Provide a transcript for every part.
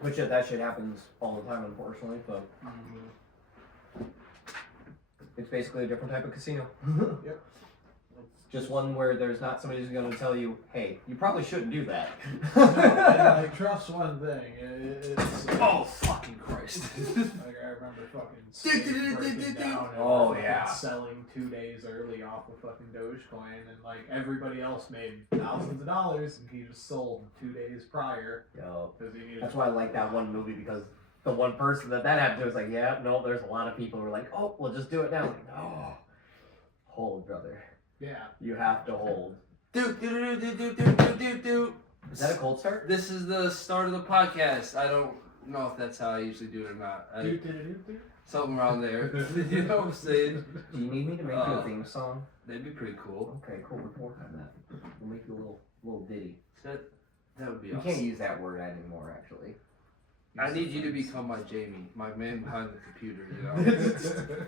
Which that shit happens all the time, unfortunately, but it's basically a different type of casino. Yep. Just one where there's not somebody who's going to tell you, hey, you probably shouldn't do that. No, and like, trust one thing. It's Oh, fucking Christ. like, I remember fucking breaking down and Oh, fucking yeah. selling 2 days early off of fucking Dogecoin, and like everybody else made thousands of dollars, and he just sold 2 days prior Yo, because he needed. that's why I like that one movie, because the one person that happened to was like, yeah, no, there's a lot of people who are like, oh, we'll just do it now. Like, no. Hold, brother. Yeah. You have to hold. Do. Is that a cold start? This is the start of the podcast. I don't know if that's how I usually do it or not. Something around there. You know what I'm saying? Do you need me to make you a theme song? That'd be pretty cool. Okay, cool. We can work on that. We'll make you a little ditty. That would be You awesome. can't use that word anymore, actually. I need you to become my Jamie, my man behind the computer, you know,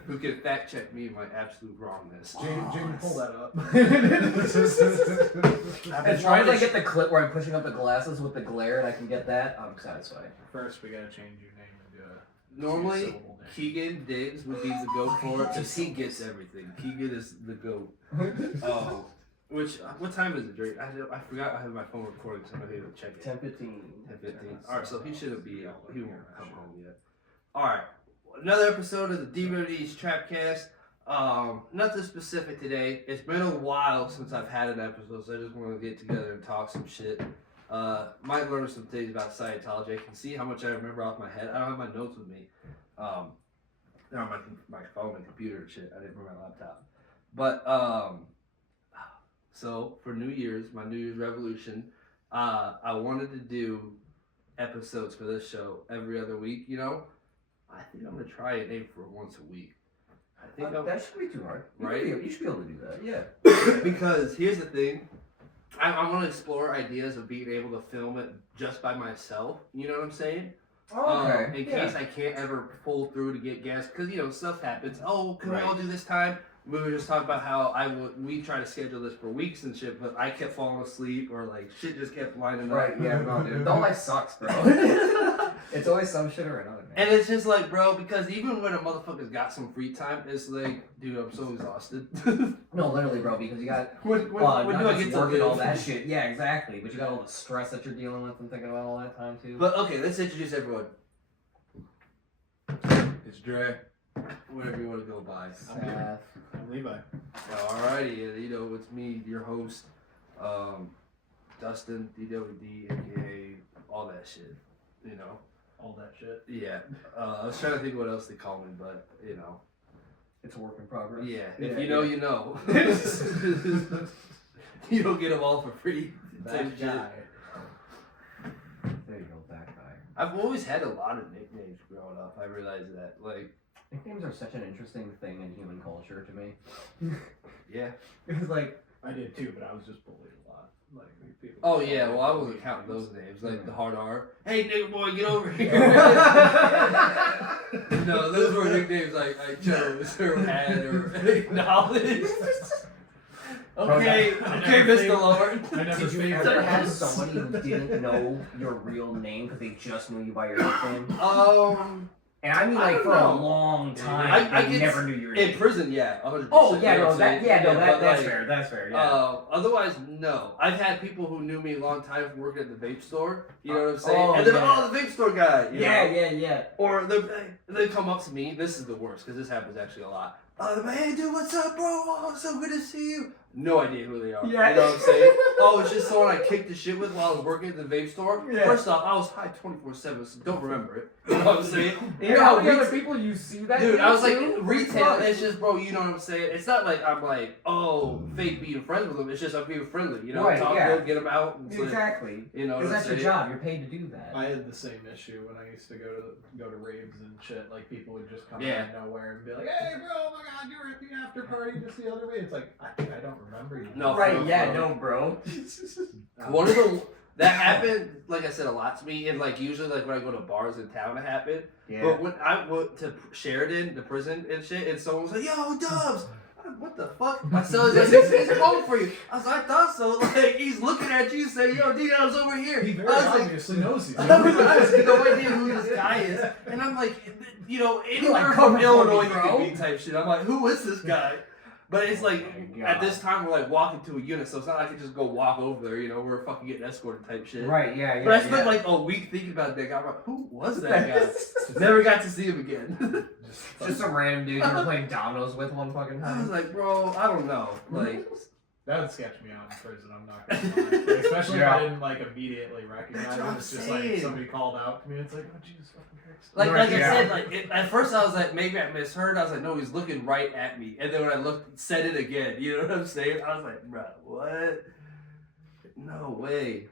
who can fact check me my absolute wrongness. Jamie, pull that up. As long as I get the clip where I'm pushing up the glasses with the glare and I can get that, I'm satisfied. First, we gotta change your name into a. Normally, two-syllable name. Keegan Diggs would be the goat for it because he gets everything. Keegan is the goat. Oh, what time is it, Drake? I forgot I have my phone recording, so I'm going to check it. 10:15. 10:15. Alright, so he shouldn't be, he won't come home yet. Alright, another episode of the DWD's Trapcast. Nothing specific today. It's been a while since I've had an episode, so I just want to get together and talk some shit. Might learn some things about Scientology. I can see how much I remember off my head. I don't have my notes with me. They're on my phone and computer and shit. I didn't bring my laptop. But, so for New Year's, my New Year's resolution, I wanted to do episodes for this show every other week, you know? I think I'm going to try and aim for once a week. I think That shouldn't be too hard. Right? You should be able to do that, yeah. Because here's the thing. I want to explore ideas of being able to film it just by myself. You know what I'm saying? In case I can't ever pull through to get guests. Because, you know, stuff happens. Oh, can we all do this time? We were just talking about how we try to schedule this for weeks and shit, but I kept falling asleep or like shit just kept lining up. Right, yeah, no, dude. Don't life sucks, bro. It's always some shit or another, man. And it's just like, bro, because even when a motherfucker's got some free time, it's like, dude, I'm so exhausted. No, literally, bro, because you got when do I get to work and live? all that shit. Yeah, exactly. But you got all the stress that you're dealing with and thinking about all that time too. But okay, let's introduce everyone. It's Dre. Whatever you want to go by. Seth. I'm Levi. Alrighty, and you know, it's me, your host, Dustin, DWD, aka all that shit, you know. All that shit. Yeah, I was trying to think what else they call me, but, you know. It's a work in progress. Yeah, if you know, you know. You don't get them all for free. That guy. There you go, that guy. I've always had a lot of nicknames growing up, I realized that, like. Nicknames are such an interesting thing in human culture to me. Yeah. It's like, I did too, but I was just bullied a lot. Like people. Oh yeah, well I wasn't counting those names, like the hard R. Hey nigga boy, get over here. No, those were nicknames like I chose or had or acknowledged. Okay, Mr. Lord. I never did you figured ever it have out. somebody who didn't know your real name because they just knew you by your nickname? And I mean, I like, don't for a know. long time, I they get never knew your name. in prison, yeah, 100%. Oh, yeah, you know no, what I'm saying? that's like, fair, that's fair, yeah. Otherwise, no. I've had people who knew me a long time from working at the vape store, you know what I'm saying? Oh, And they're yeah. the vape store guy. You know? Yeah. Or they come up to me, this is the worst, because this happens actually a lot. Hey dude, what's up, bro? Oh, so good to see you. No idea who they are. Yeah. You know what I'm saying? Oh, it's just someone I kicked the shit with while I was working at the vape store. Yeah. First off, I was high 24/7, so don't remember it. You know what I'm saying? You know how many other people you see that? Dude, I was like, too? retail, it's just, bro, you know what I'm saying? It's not like I'm like, oh, fake being friends with them. It's just I'm being friendly, you know? Right, Talk yeah. to them, get them out. And Exactly. you know what Because I'm that's your saying? job. You're paid to do that. I had the same issue when I used to go to raves and shit. Like people would just come Yeah. out of nowhere and be like, "Hey, bro, oh my god, you were at the after party just the other way." It's like I don't remember you. No, Right, for yeah, real. no, bro. One of the that happened, like I said, a lot to me, and like usually like when I go to bars in town, it happened. Yeah. But when I went to Sheridan, the prison and shit, and someone was like, "Yo, Dubs, What the fuck? My son was like, he's home for you. I was like, I thought so. Like, he's looking at you saying, yo, Dino's over here. He very I was like, obviously knows he's I have no idea who this guy is. And I'm like, you know, anywhere like, from cover for Illinois me, you bro. could be type shit. I'm like, who is this guy? But it's like, God. at this time, we're like walking to a unit, so it's not like I can just go walk over there, you know, we're fucking getting escorted type shit. Right, yeah. But I spent like a week thinking about that guy. I'm like, who was that guy? Never got to see him again. Just some random dude you were playing dominoes with one fucking I was time. like, bro, I don't know. Like, That would sketch me out in prison, I'm not gonna lie. Especially if I didn't like immediately recognize That's what him. I'm It's just saying. like somebody called out to me, it's like, oh Jesus fucking Christ. like Right, I yeah. said, like at first I was like, maybe I misheard. I was like, no, he's looking right at me. And then when I looked, said it again. You know what I'm saying? I was like, bro, what? No way.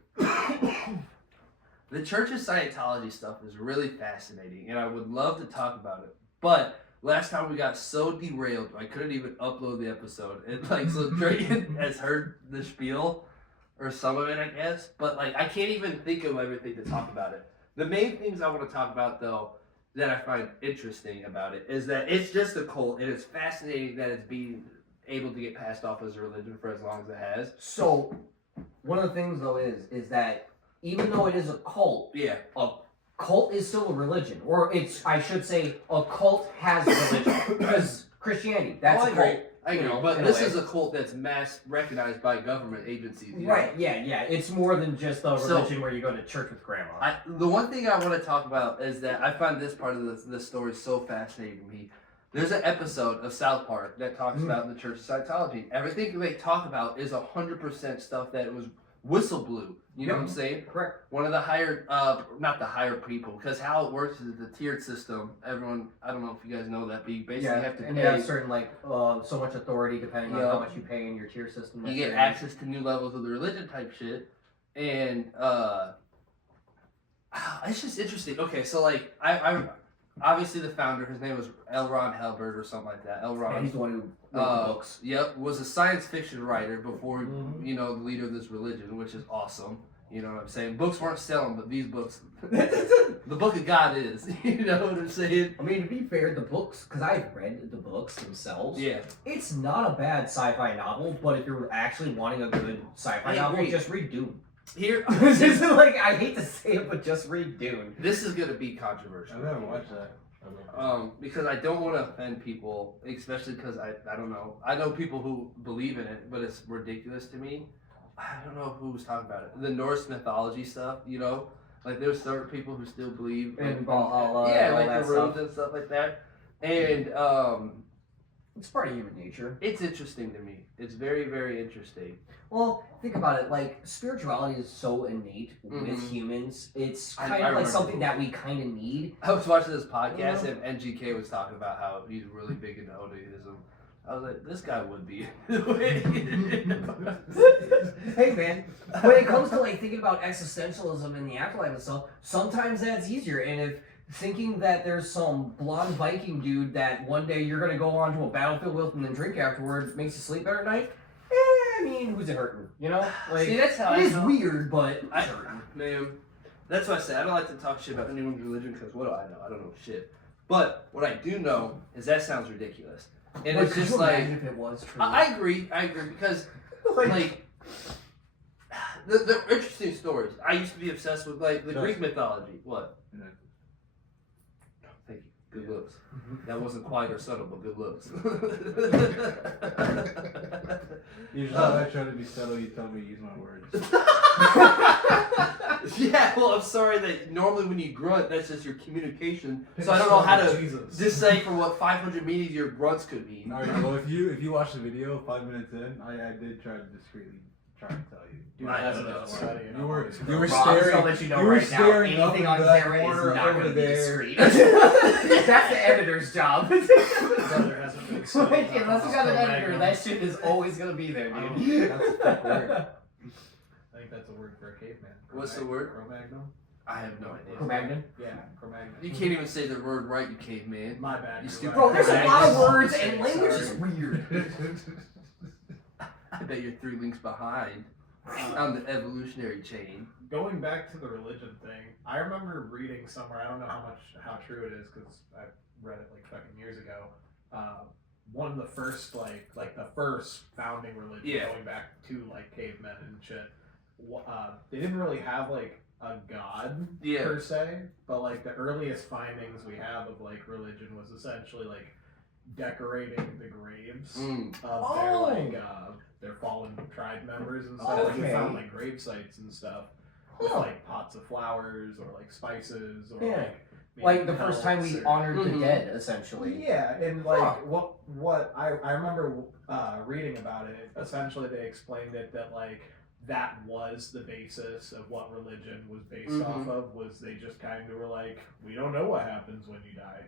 The Church of Scientology stuff is really fascinating, and I would love to talk about it. But last time we got so derailed, I couldn't even upload the episode. And like, so Drayton has heard the spiel, or some of it, I guess. But like, I can't even think of everything to talk about it. The main things I want to talk about, though, that I find interesting about it is that it's just a cult, and it's fascinating that it's being able to get passed off as a religion for as long as it has. So, one of the things though is that even though it is a cult, Yeah. a cult is still a religion, or I should say, a cult has religion because Christianity, that's Oh, a I cult. agree. I agree. You know, But in a this way. is a cult that's mass recognized by government agencies. You Right? know? Yeah. It's more than just a So- religion where you go to church with grandma. The one thing I want to talk about is that I find this part of this story so fascinating to me. There's an episode of South Park that talks about the Church of Scientology. Everything they talk about is 100% stuff that was whistle blew. You know what I'm saying? Correct. One of the higher, not the higher people, because how it works is the tiered system. Everyone, I don't know if you guys know that, but you basically have to and pay. you have certain so much authority depending on Yeah. how much you pay in your tier system. You get access to new levels of the religion type shit, and it's just interesting. Okay, so like I obviously the founder, his name was L. Ron Hubbard or something like that. L. Ron. And he's the one who wrote the books. Yep, was a science fiction writer before you know the leader of this religion, which is awesome. You know what I'm saying? Books weren't selling, but these books, the Book of God is. You know what I'm saying? I mean, to be fair, the books, because I've read the books themselves, Yeah. it's not a bad sci-fi novel, but if you're actually wanting a good sci-fi I novel, agree. just read Dune. Here, It's like, I hate to say it, but just read Dune. this is gonna be controversial. I've never watched that. Because I don't want to offend people, especially because I don't know. I know people who believe in it, but it's ridiculous to me. I don't know who was talking about it. The Norse mythology stuff, you know? Like, there's certain people who still believe In Valhalla yeah, and all like that the runes stuff. and stuff like that. And It's part of human nature. it's interesting to me. It's very, very interesting. Well, think about it. Like, spirituality is so innate Mhm. with humans. It's I kind of remember. like something that we kind of need. I was watching this podcast, Yeah. and NGK was talking about how he's really big into Odeism. I was like, this guy would be. Hey man, when it comes to like thinking about existentialism and the afterlife and stuff, sometimes that's easier. And if thinking that there's some blonde Viking dude that one day you're gonna go onto a battlefield with and then drink afterwards makes you sleep better at night, I mean, who's it hurting? You know, like See, that's how it I is felt. weird, but it's I, hurting. man, that's why I say I don't like to talk shit about anyone's religion because what do I know? I don't know shit. But what I do know is that sounds ridiculous, and Like, it's could just you like imagine if it was true. I agree because like the interesting stories. I used to be obsessed with like the Greek mythology. What? Yeah. Thank you. Good looks. That wasn't quiet or subtle, but good looks. Usually when I try to be subtle, you tell me to use my words. Yeah, well, I'm sorry that normally when you grunt, that's just your communication. So I don't know how to Jesus. decipher what 500 meanings your grunts could mean. Alright, well if you watch the video 5 minutes in, I did try to discreetly try and tell you. Dude, I that's don't a know. study. You were Rob, staring. just gonna let you know you were right now, staring up anything on into that camera is corner not over going to be there. discreet. That's the editor's job. Brother has a big study Like, about unless you got an Cro-Magnon. editor, that shit is always gonna be there, dude. That's a fake word. I think that's a word for a caveman. What's the word? Cro-Magnon? I have no idea. Cro-Magnon? Yeah, Cro-Magnon. You can't even say the word right, you caveman. My bad. You you're stupid. Bro, there's a lot of words Sorry. and language is weird. I bet you're 3 links behind on the evolutionary chain. Going back to the religion thing, I remember reading somewhere, I don't know how true it is because I read it like fucking years ago, one of the first like the first founding religion, Yeah. going back to like cavemen and shit. They didn't really have like a god Yeah. per se, but like the earliest findings we have of like religion was essentially like decorating the graves of their fallen tribe members and stuff. Like, we Okay. found like grave sites and stuff with like pots of flowers or like spices or Yeah. maybe Like the first time we pelts or- honored the Mhm. dead, essentially. Yeah, and like Huh. what I remember reading about it. Essentially, they explained it that like that was the basis of what religion was based Mhm. off of. Was they just kind of were like, we don't know what happens when you die.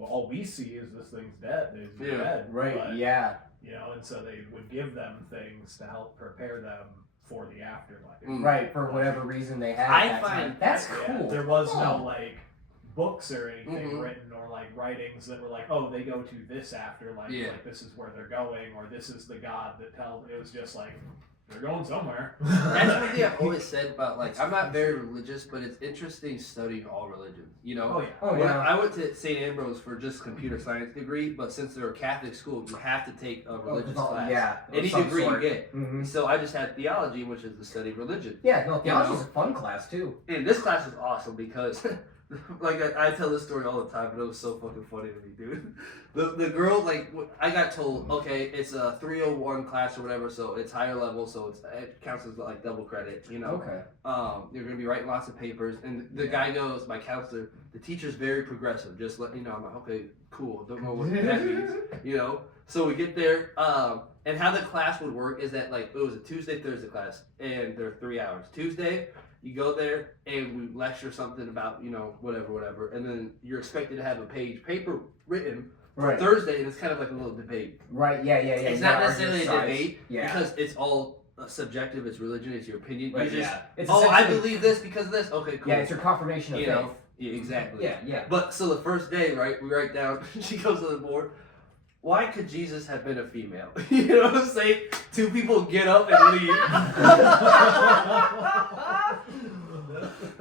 All we see is this thing's dead. You're Yeah. dead. Right, But, yeah. You know, and so they would give them things to help prepare them for the afterlife. Mm. Right, for whatever reason they had I at that find- time. That's Yeah, cool. there was Huh. no like books or anything Mhm. written or like writings that were like, oh, they go to this afterlife, Yeah. like this is where they're going, or this is the god that tells. It was just like they're going somewhere. That's one thing I've always said about, like, I'm not very religious, but it's interesting studying all religions, you know? Oh yeah. Oh, When yeah. I went to St. Ambrose for just computer science degree, but since they're a Catholic school, you have to take a religious class. Yeah. of Any some degree sort. you get. Mhm. So I just had theology, which is the study of religion. Yeah, no, theology's know? a fun class, too. And this class was awesome because, like, I tell this story all the time, but it was so fucking funny to me, dude. The girl, like, I got told, okay, it's a 301 class or whatever, so it's higher level, so it counts as, like, double credit, you know? Okay. You're going to be writing lots of papers, and the guy goes, my counselor, the teacher's very progressive, just let me know. I'm like, okay, cool, don't know what that means, you know? So we get there, and how the class would work is that, like, it was a Tuesday, Thursday class, and they're 3 hours. Tuesday, you go there, and we lecture something about, you know, whatever, and then you're expected to have a paper written Right. Thursday, and it's kind of like a little debate. Right, yeah. It's you not gotta necessarily a argue sides. debate, Yeah. because it's all subjective, it's religion, it's your opinion. Right, You just, yeah. It's oh, I essentially- believe this because of this. Okay, cool. Yeah, it's your confirmation of You faith. know? Yeah, exactly. Yeah. But so the first day, right, we write down, she goes to the board, why could Jesus have been a female? You know what I'm saying? Two people get up and leave.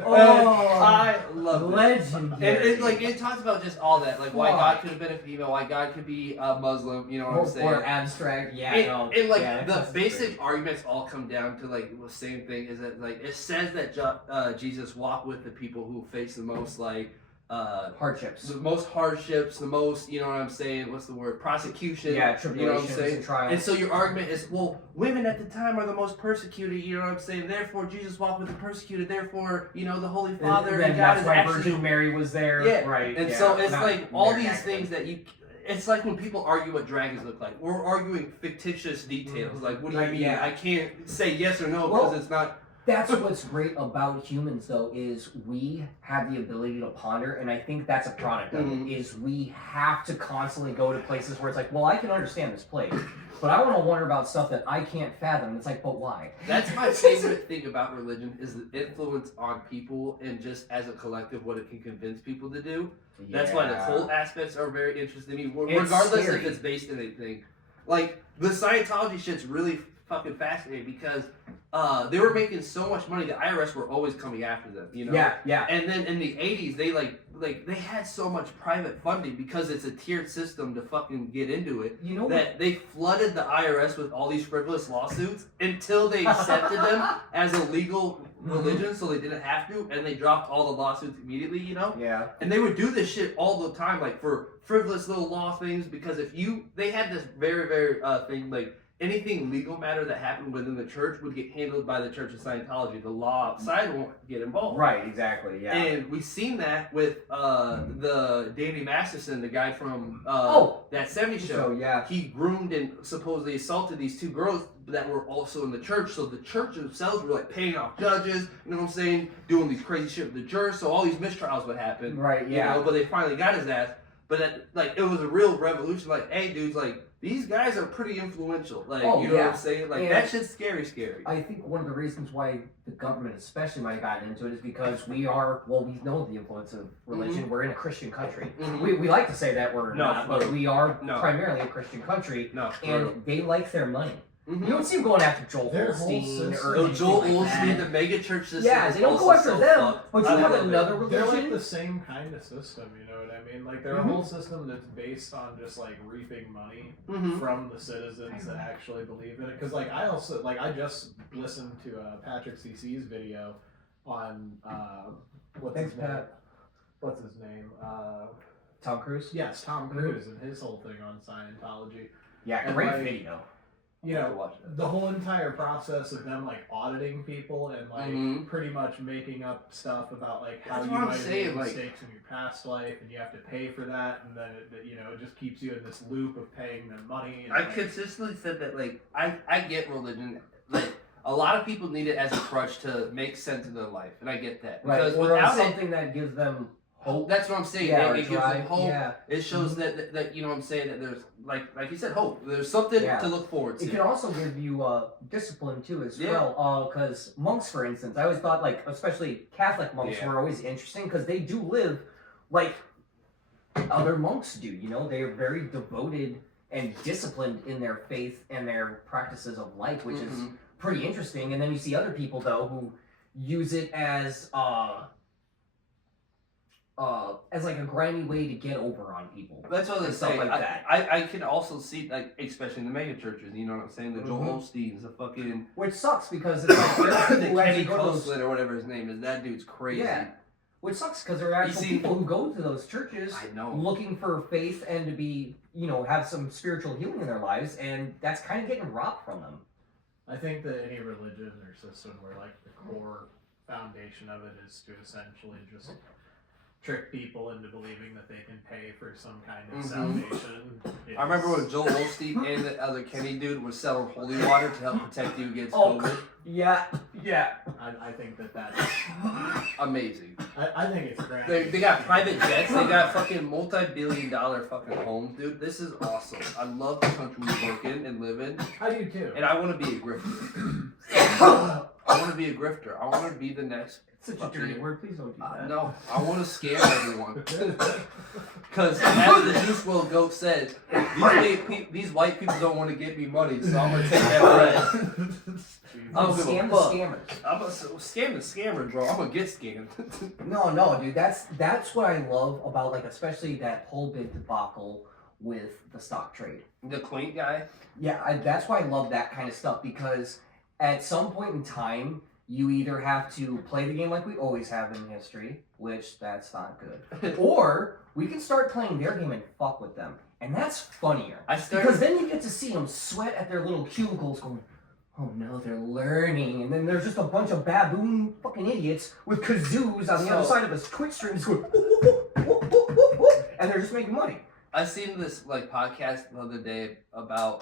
Oh, I love it. legendary. And it talks about just all that, like why Why? God could have been a female, why God could be a Muslim, you know what I'm saying? Or abstract, yeah. And like yeah, the that's basic great. arguments all come down to like the same thing, is that like it says that Jesus walked with the people who face the most like hardships. the most hardships, the most, you know what I'm saying, what's the word, prosecution, Yeah, you know what I'm tribulations saying? and trials. And so your argument is, well, women at the time are the most persecuted, you know what I'm saying? Therefore, Jesus walked with the persecuted. Therefore, you know, the Holy Father and and God that's is why actually. Virgin Mary was there. Yeah, Right. And yeah, so it's not like all Mary these Magdalene. things that you. It's like when people argue what dragons look like. We're arguing fictitious details. Like, what do you Right, mean? yeah. I can't say yes or no because Well, it's not. That's what's great about humans, though, is we have the ability to ponder, and I think that's a product of Mhm. it, is we have to constantly go to places where it's like, well, I can understand this place, but I want to wonder about stuff that I can't fathom. It's like, but why? That's my favorite thing about religion is the influence on people and just as a collective what it can convince people to do. That's why the cult aspects are very interesting to me, It's regardless scary. if it's based in anything. Like, the Scientology shit's really fucking fascinating because they were making so much money, the IRS were always coming after them, you know? Yeah. And then in the 80s, they they had so much private funding because it's a tiered system to fucking get into it. You know That they flooded the IRS with all these frivolous lawsuits until they accepted them as a legal religion, so they didn't have to, and they dropped all the lawsuits immediately, you know? Yeah. And they would do this shit all the time, like for frivolous little law things, because they had this very, very thing, like anything legal matter that happened within the church would get handled by the Church of Scientology. The law outside won't get involved. Right, exactly, yeah. And we've seen that with the Danny Masterson, the guy from that 70s show. So, yeah. He groomed and supposedly assaulted these two girls that were also in the church. So the church themselves were like paying off judges, you know what I'm saying, doing these crazy shit with the jurors. So all these mistrials would happen. Right, yeah. You know, but they finally got his ass. But it was a real revolution. Like, hey, dudes, like these guys are pretty influential. Like, Oh, you know yeah. what I'm saying? Like And that shit's scary. I think one of the reasons why the government especially might have gotten into it is because we know the influence of religion. We're in a Christian country. Mhm. We like to say that we're No, not, but we are no. primarily a Christian country, No. and they like their money. Mhm. You don't see them going after Joel Their whole Osteen system- or Oh, anything Joel like Osteen, that. the mega church system. Yeah, is they don't also go after so them, fucked. but you I have love it. another They're like religion. the same kind of system, you know what I mean? Like they're a whole system that's based on just like reaping money Mhm. from the citizens that actually believe in it. Because like I just listened to Patrick CC's video on what's Thanks, his name? Pat. What's his name? Tom Cruise? Yes, Tom Cruise and his whole thing on Scientology. Yeah, And, great like, video. You I'll have to know, watch it. the whole entire process of them like auditing people and like Mhm. pretty much making up stuff about like how That's you what I'm might have saying, made like- mistakes in your past life and you have to pay for that, and then it just keeps you in this loop of paying them money. And, I like, consistently said that, like, I get religion. Like, a lot of people need it as a crutch to make sense of their life, and I get that. Right, Because or without it, something that gives them hope. that's what I'm saying. Yeah, or it gives them drive, hope. yeah. It shows that you know what I'm saying, that there's like you said, hope. There's something Yeah. to look forward to. It can also give you discipline too as Yeah. well. Because monks, for instance, I always thought like, especially Catholic monks, Yeah. were always interesting because they do live like other monks do. You know, they are very devoted and disciplined in their faith and their practices of life, which is Mhm. pretty interesting. And then you see other people though who use it as like a grimy way to get over on people. That's what I and was stuff saying. like that. I can also see, like, especially in the mega churches, you know what I'm saying? The Joel Mhm. Osteens, the fucking Which sucks because it's like there are the people who actually Kenny go to those. Coastland or whatever his name is. That dude's crazy. Yeah. Which sucks because there are actual see- people who go to those churches I know. looking for faith and to be, you know, have some spiritual healing in their lives, and that's kind of getting robbed from them. I think that any religion or system where like the core foundation of it is to essentially just trick people into believing that they can pay for some kind of Mhm. salvation. I remember when Joel Osteen and the other Kenny dude was selling holy water to help protect you against COVID. Yeah, yeah. I think that's Amazing. I think it's great. They got private jets. They got fucking multi-billion-dollar fucking homes, dude. This is awesome. I love the country we work in and live in, I do too. and I want to be a grifter. I want to be a grifter. I want to be the next. Such a dirty word. Please don't do that. No, I want to scam everyone. Because as the Juice WRLD goat said, these white people don't want to give me money, so I'm gonna take that bread. I don't give a Scam the fuck. scammers. I'm gonna scam the scammer, bro. I'm gonna get scammed. No, dude. That's what I love about like especially that whole big debacle with the stock trade. The Queen guy. Yeah, that's why I love that kind of stuff because at some point in time, you either have to play the game like we always have in history, which that's not good, or we can start playing their game and fuck with them, and that's funnier. Because then you get to see them sweat at their little cubicles going, oh no, they're learning, and then there's just a bunch of baboon fucking idiots with kazoos on the other side of a Twitch stream just going, and they're just making money. I seen this like podcast the other day about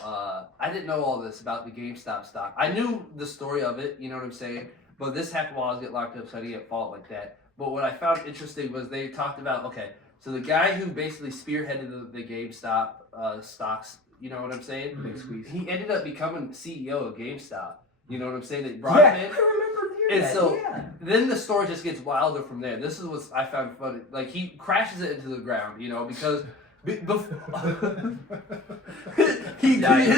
I didn't know all this about the GameStop stock. I knew the story of it, you know what I'm saying? But this happened while I was getting locked up, so I didn't get fault like that. But what I found interesting was they talked about, okay, so the guy who basically spearheaded the GameStop stocks, you know what I'm saying? Big squeeze. He ended up becoming CEO of GameStop. You know what I'm saying? They Yeah, brought him I in. remember hearing And that. so- Yeah. Then the story just gets wilder from there. This is what I found funny. Like, he crashes it into the ground, you know, because his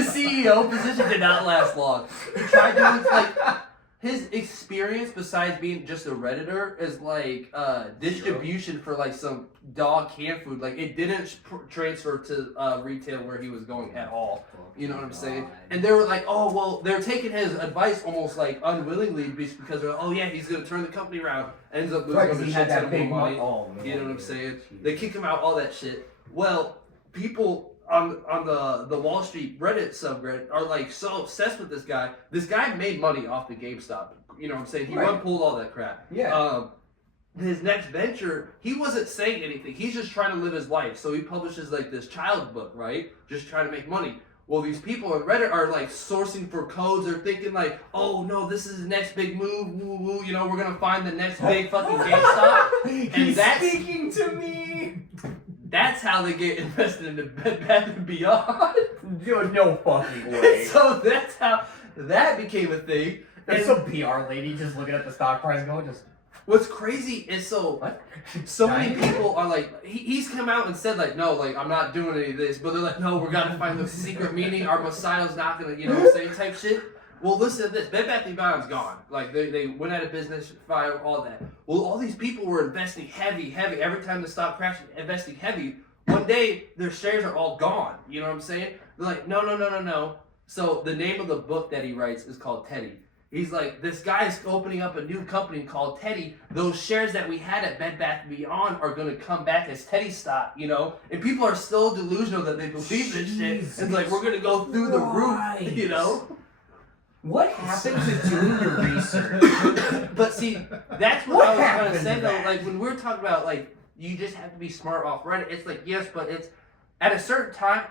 CEO position did not last long. He tried doing, like, his experience besides being just a Redditor is like distribution for like some dog canned food. Like, it didn't transfer to retail where he was going at all. You know what I'm saying? And they were like, oh, well, they're taking his advice almost like unwillingly because they're like, oh yeah, he's going to turn the company around. Ends up Right, losing 'cause a he shit had ton that of big more money. Oh, man. You know what I'm saying? They kick him out, all that shit. Well, people on the Wall Street Reddit subreddit are like so obsessed with this guy. This guy made money off the GameStop. You know what I'm saying? He Right. pulled all that crap. Yeah. His next venture, he wasn't saying anything. He's just trying to live his life. So he publishes like this child book, right? Just trying to make money. Well, these people on Reddit are like sourcing for codes. They're thinking like, oh no, this is his next big move. Woo woo. You know, we're gonna find the next big fucking GameStop. He's that's- speaking to me. That's how they get invested into Bed Bath and Beyond. Dude, no fucking way. So that's how that became a thing. There's And some PR lady just looking at the stock price going, just What's crazy is so many people are like, he's come out and said like, no, like I'm not doing any of this, but they're like, no, we're gonna find the secret meaning. Our Messiah's not gonna, you know what I'm saying, type shit. Well, listen to this. Bed Bath & Beyond's gone. Like they went out of business, fire, all that. Well, all these people were investing heavy. Every time the stock crashed, investing heavy. One day their shares are all gone. You know what I'm saying? They're like, no. So the name of the book that he writes is called Teddy. He's like, this guy's opening up a new company called Teddy. Those shares that we had at Bed Bath & Beyond are going to come back as Teddy stock, you know? And people are still delusional that they believe this shit. It's like, we're going to go through the roof, you know? What happened to doing your research? But see, that's what I was trying to say, though. Like, when we're talking about, like, you just have to be smart off Reddit, it's like, yes, but it's at a certain time,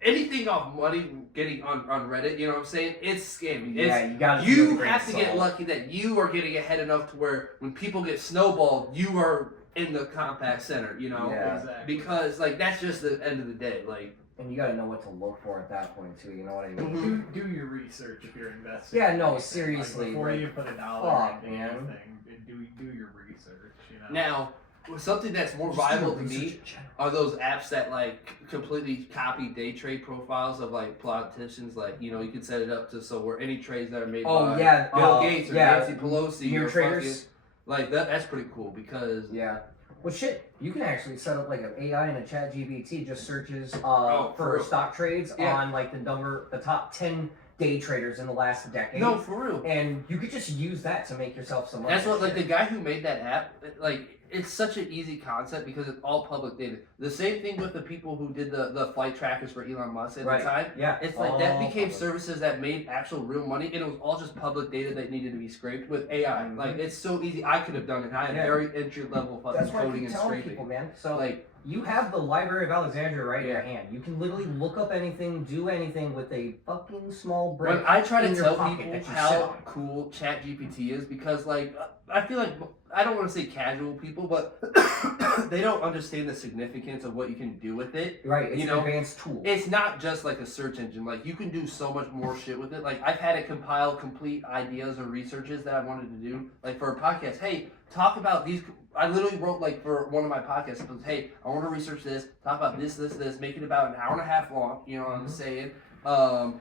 anything off money getting on Reddit, you know what I'm saying? It's scammy. You have to get lucky that you are getting ahead enough to where when people get snowballed, you are in the contact center, you know? Yeah. Exactly. Because, like, that's just the end of the day. Like, and you gotta know what to look for at that point too. You know what I mean? Do your research if you're investing. Yeah, no, Like, seriously. before like, you put $1 fuck, into man. anything, do your research. You know. now, something that's more just do viable your to research me in general. are those apps that, like, completely copy day trade profiles of, like, politicians. Like, you know, you can set it up to so where any trades that are made Oh by yeah, Bill Gates or yeah, Nancy Pelosi Your or traders. fucking, like, that's pretty cool because... Yeah. Well, shit, you can actually set up like an AI and a chat GPT just searches for for real. stock trades Yeah. on like the top 10 day traders in the last decade. No, for real. And you could just use that to make yourself some money. That's what, like, the guy who made that app, like, it's such an easy concept because it's all public data. The same thing with the people who did the flight trackers for Elon Musk at the time. Yeah. It's like that all became public. services that made actual real money, and it was all just public data that needed to be scraped with AI. Mhm. Like, it's so easy. I could have done it. I have Yeah. very entry level fucking That's why I coding keep and telling scraping. people, man. So Like, you have the Library of Alexandria right in your Yeah. hand. You can literally look up anything, do anything with a fucking small brain. when I try to in your tell pocket people that you sit how on. cool ChatGPT is, because, like, I feel like, I don't want to say casual people, but they don't understand the significance of what you can do with it. Right, it's you an know, advanced tool. It's not just like a search engine. Like, you can do so much more shit with it. Like, I've had it compile complete ideas or researches that I wanted to do. Like, for a podcast, hey, talk about these. I literally wrote, like, for one of my podcasts, it was, hey, I want to research this, talk about this, make it about an hour and a half long, you know what I'm saying?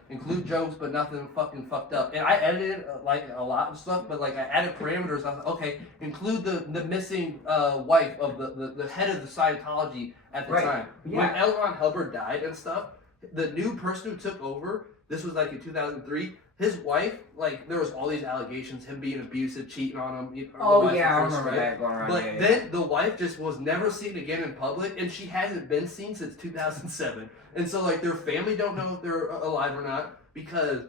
Include jokes, but nothing fucking fucked up. And I edited, like, a lot of stuff, but, like, I added parameters. I was like, okay, include the missing wife of the head of the Scientology at the time. Yeah. When L. Ron Hubbard died and stuff, the new person who took over, this was, like, in 2003, his wife, like, there was all these allegations, him being abusive, cheating on him. Oh yeah, I remember that going around. But yeah, then the wife just was never seen again in public, and she hasn't been seen since 2007. And so, like, their family don't know if they're alive or not, because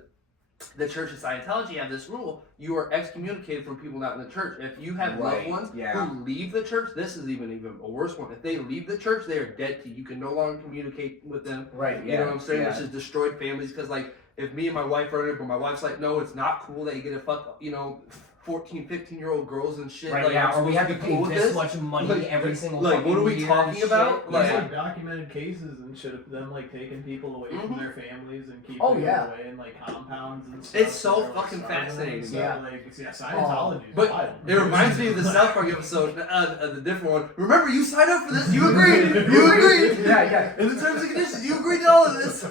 the Church of Scientology have this rule: you are excommunicated from people not in the church. If you have loved ones who leave the church, this is even a worse one. If they leave the church, they are dead to you. You can no longer communicate with them. Right. You know what I'm saying? Which has destroyed families, because, like, if me and my wife are in it, but my wife's like, no, it's not cool that you get to fuck, you know, 14, 15-year-old girls and shit. Right, like, yeah, I'm or we supposed have to to be cool pay with this much money Like, every single like, fucking what are we year talking and about? shit. Like- There's like documented cases and shit of them like taking people away from their families and keeping Oh, them yeah. away in like compounds and stuff. It's so where they're, like, fucking starving them and fascinating. stuff. Yeah. Like, Scientology is But wild. it reminds me of the South Park episode, the different one. Remember, you signed up for this. You agreed. You agreed. Yeah. In the terms and conditions, you agreed to all of this.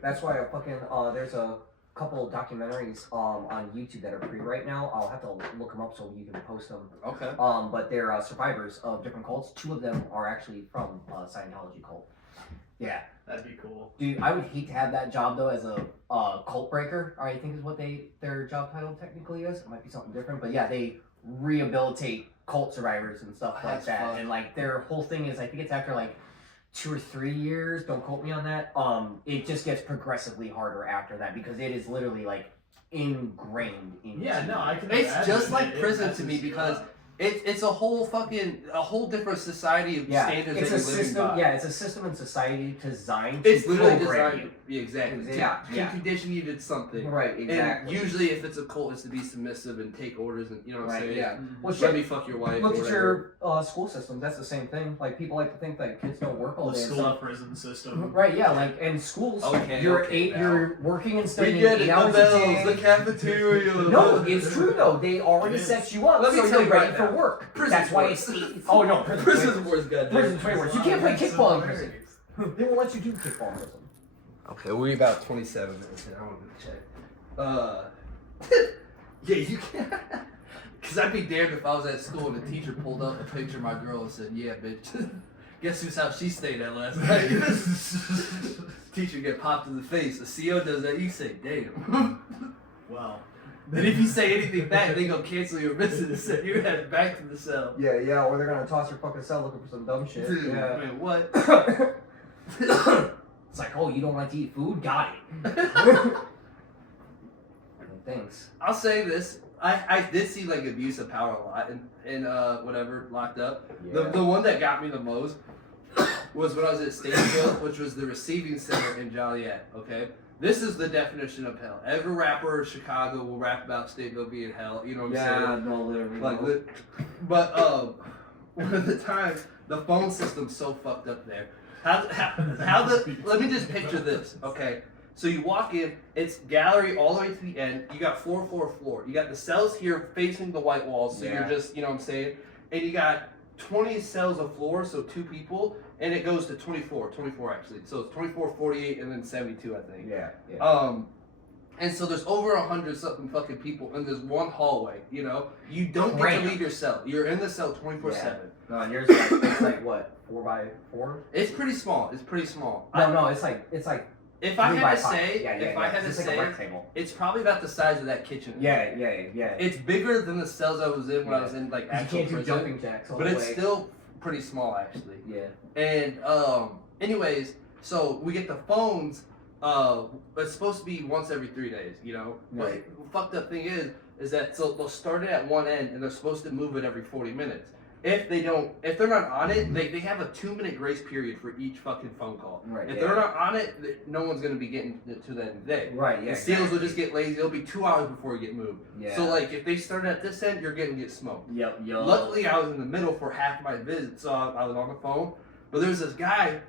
That's why I fucking there's a couple documentaries on YouTube that are free right now. I'll have to look them up so you can post them. Okay. But they're survivors of different cults. 2 of them are actually from Scientology cult. Yeah. That'd be cool. Dude, I would hate to have that job though as a cult breaker. I think is what their job title technically is. It might be something different, but yeah, they rehabilitate cult survivors and stuff like That's that. fun. And like their whole thing is, I think it's after like 2 or 3 years. Don't quote me on that. It just gets progressively harder after that because it is literally like ingrained in. Yeah, no, I can. It's imagine just like it prison to me messes you because up. It's a whole different society of standards it's that a you're living system. by. Yeah, it's a system in society designed to It's literally program designed. you. Yeah, exactly. Yeah, To condition you to something. Right, exactly. And usually, if it's a cult, it's to be submissive and take orders, and you know what I'm saying. Yeah. Well, Let shit. me fuck your wife. Look or at whatever. your school system. That's the same thing. Like people like to think that kids don't work all The day. and school stuff. prison system. Right. Yeah. Like in schools, Okay, you're working and We studying get 8 it. hours The a day. bells, the cafeteria. No, it's true though. They already It is. set you up, Let me so tell you're you ready right for now. work. Prison's That's why worse. it's. Oh no, Prison's worse, goddamn. Prison's way worse. You can't play kickball in prison. They won't let you do kickball in prison. Okay, we're about 27 minutes in. I want to check. Yeah, you can. Because I'd be damned if I was at school and the teacher pulled up a picture of my girl and said, "Yeah, bitch. Guess whose house she stayed at last night?" Teacher get popped in the face. The CO does that. You say, "Damn." Well, And if you say anything back, they gonna cancel your visit and send your ass back to the cell. Yeah, or they're gonna toss your fucking cell looking for some dumb shit. Dude, Yeah. man, what? It's like, oh, you don't like to eat food? Got it. Thanks. I'll say this. I did see like abuse of power a lot in whatever locked up. Yeah. The one that got me the most was when I was at Statesville, which was the receiving center in Joliet. Okay, this is the definition of hell. Every rapper in Chicago will rap about Statesville being hell. You know what I'm saying? no, literally. Like, no. but one of the times the phone system's so fucked up there. Let me just picture this, okay? So you walk in, it's gallery all the way to the end. You got floor. You got the cells here facing the white walls, so Yeah. you're just, you know what I'm saying? And you got 20 cells of floor, so 2 people, and it goes to 24 actually. So it's 24, 48, and then 72, I think. Yeah. And so there's over 100 something fucking people in this one hallway, you know? You don't get to leave your cell. You're in the cell 24/7. No, and yours it's like what, 4x4? It's pretty small. No, it's like If I 3 had by to 5. say, I had to it's say, like a rectangle. it's probably about the size of that kitchen. Yeah. It's bigger than the cells I was in when I was in like You actual can't do prison, jumping jacks all but the it's way. still pretty small actually. Yeah. And anyways, so we get the phones. It's supposed to be once every 3 days, you know. Right. But the fucked up thing is that so they'll start it at one end and they're supposed to move it every 40 minutes. If they're not on it, they have a 2-minute grace period for each fucking phone call. Right. If they're not on it, no one's gonna be getting to the end of the day. Right. Yeah. The seals will just get lazy. It'll be 2 hours before you get moved. Yeah. So like if they start at this end, you're gonna get smoked. Yep. Luckily, I was in the middle for half my visit, so I was on the phone. But there was this guy.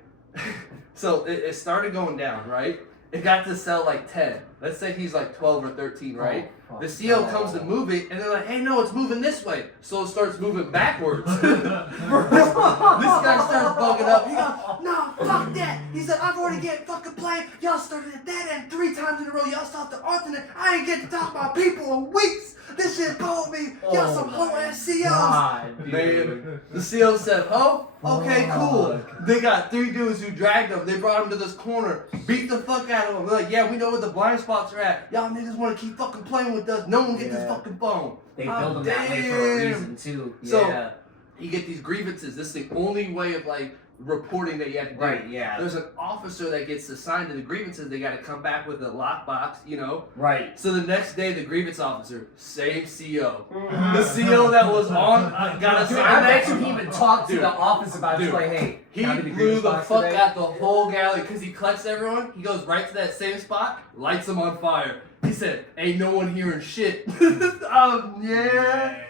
So it started going down, right? It got to cell like 10. Let's say he's like 12 or 13, right? Oh, The CO comes to move it, and they're like, "Hey, no, it's moving this way." So it starts moving backwards. This guy starts bugging up. He goes, "No, fuck that." He said, "I've already get fucking playing. Y'all started at that end 3 times in a row. Y'all stopped the alternate. I ain't get to talk about people in weeks. This shit bored me. Y'all some hoe ass COs." God, Man, the CO said, "Oh, okay, cool." They got 3 dudes who dragged them. They brought him to this corner, beat the fuck out of him. They're like, "Yeah, we know where the blind spots are at. Y'all niggas want to keep fucking playing with us. No one get this fucking phone." They build them that way for a reason too. So, Yeah. You get these grievances. This is the only way of like reporting that you have to do. Right. Yeah. There's an officer that gets assigned to the grievances. They got to come back with a lockbox, you know. Right. So the next day, the grievance officer, same CO. The CO that was on got assigned. Dude, I bet that- you he even talked to Dude. the office about it. Dude. Like, hey, He can I be the blew grievance the box fuck today? out the whole gallery because he collects everyone. He goes right to that same spot, lights them on fire. He said, "Ain't no one hearing shit." Yeah.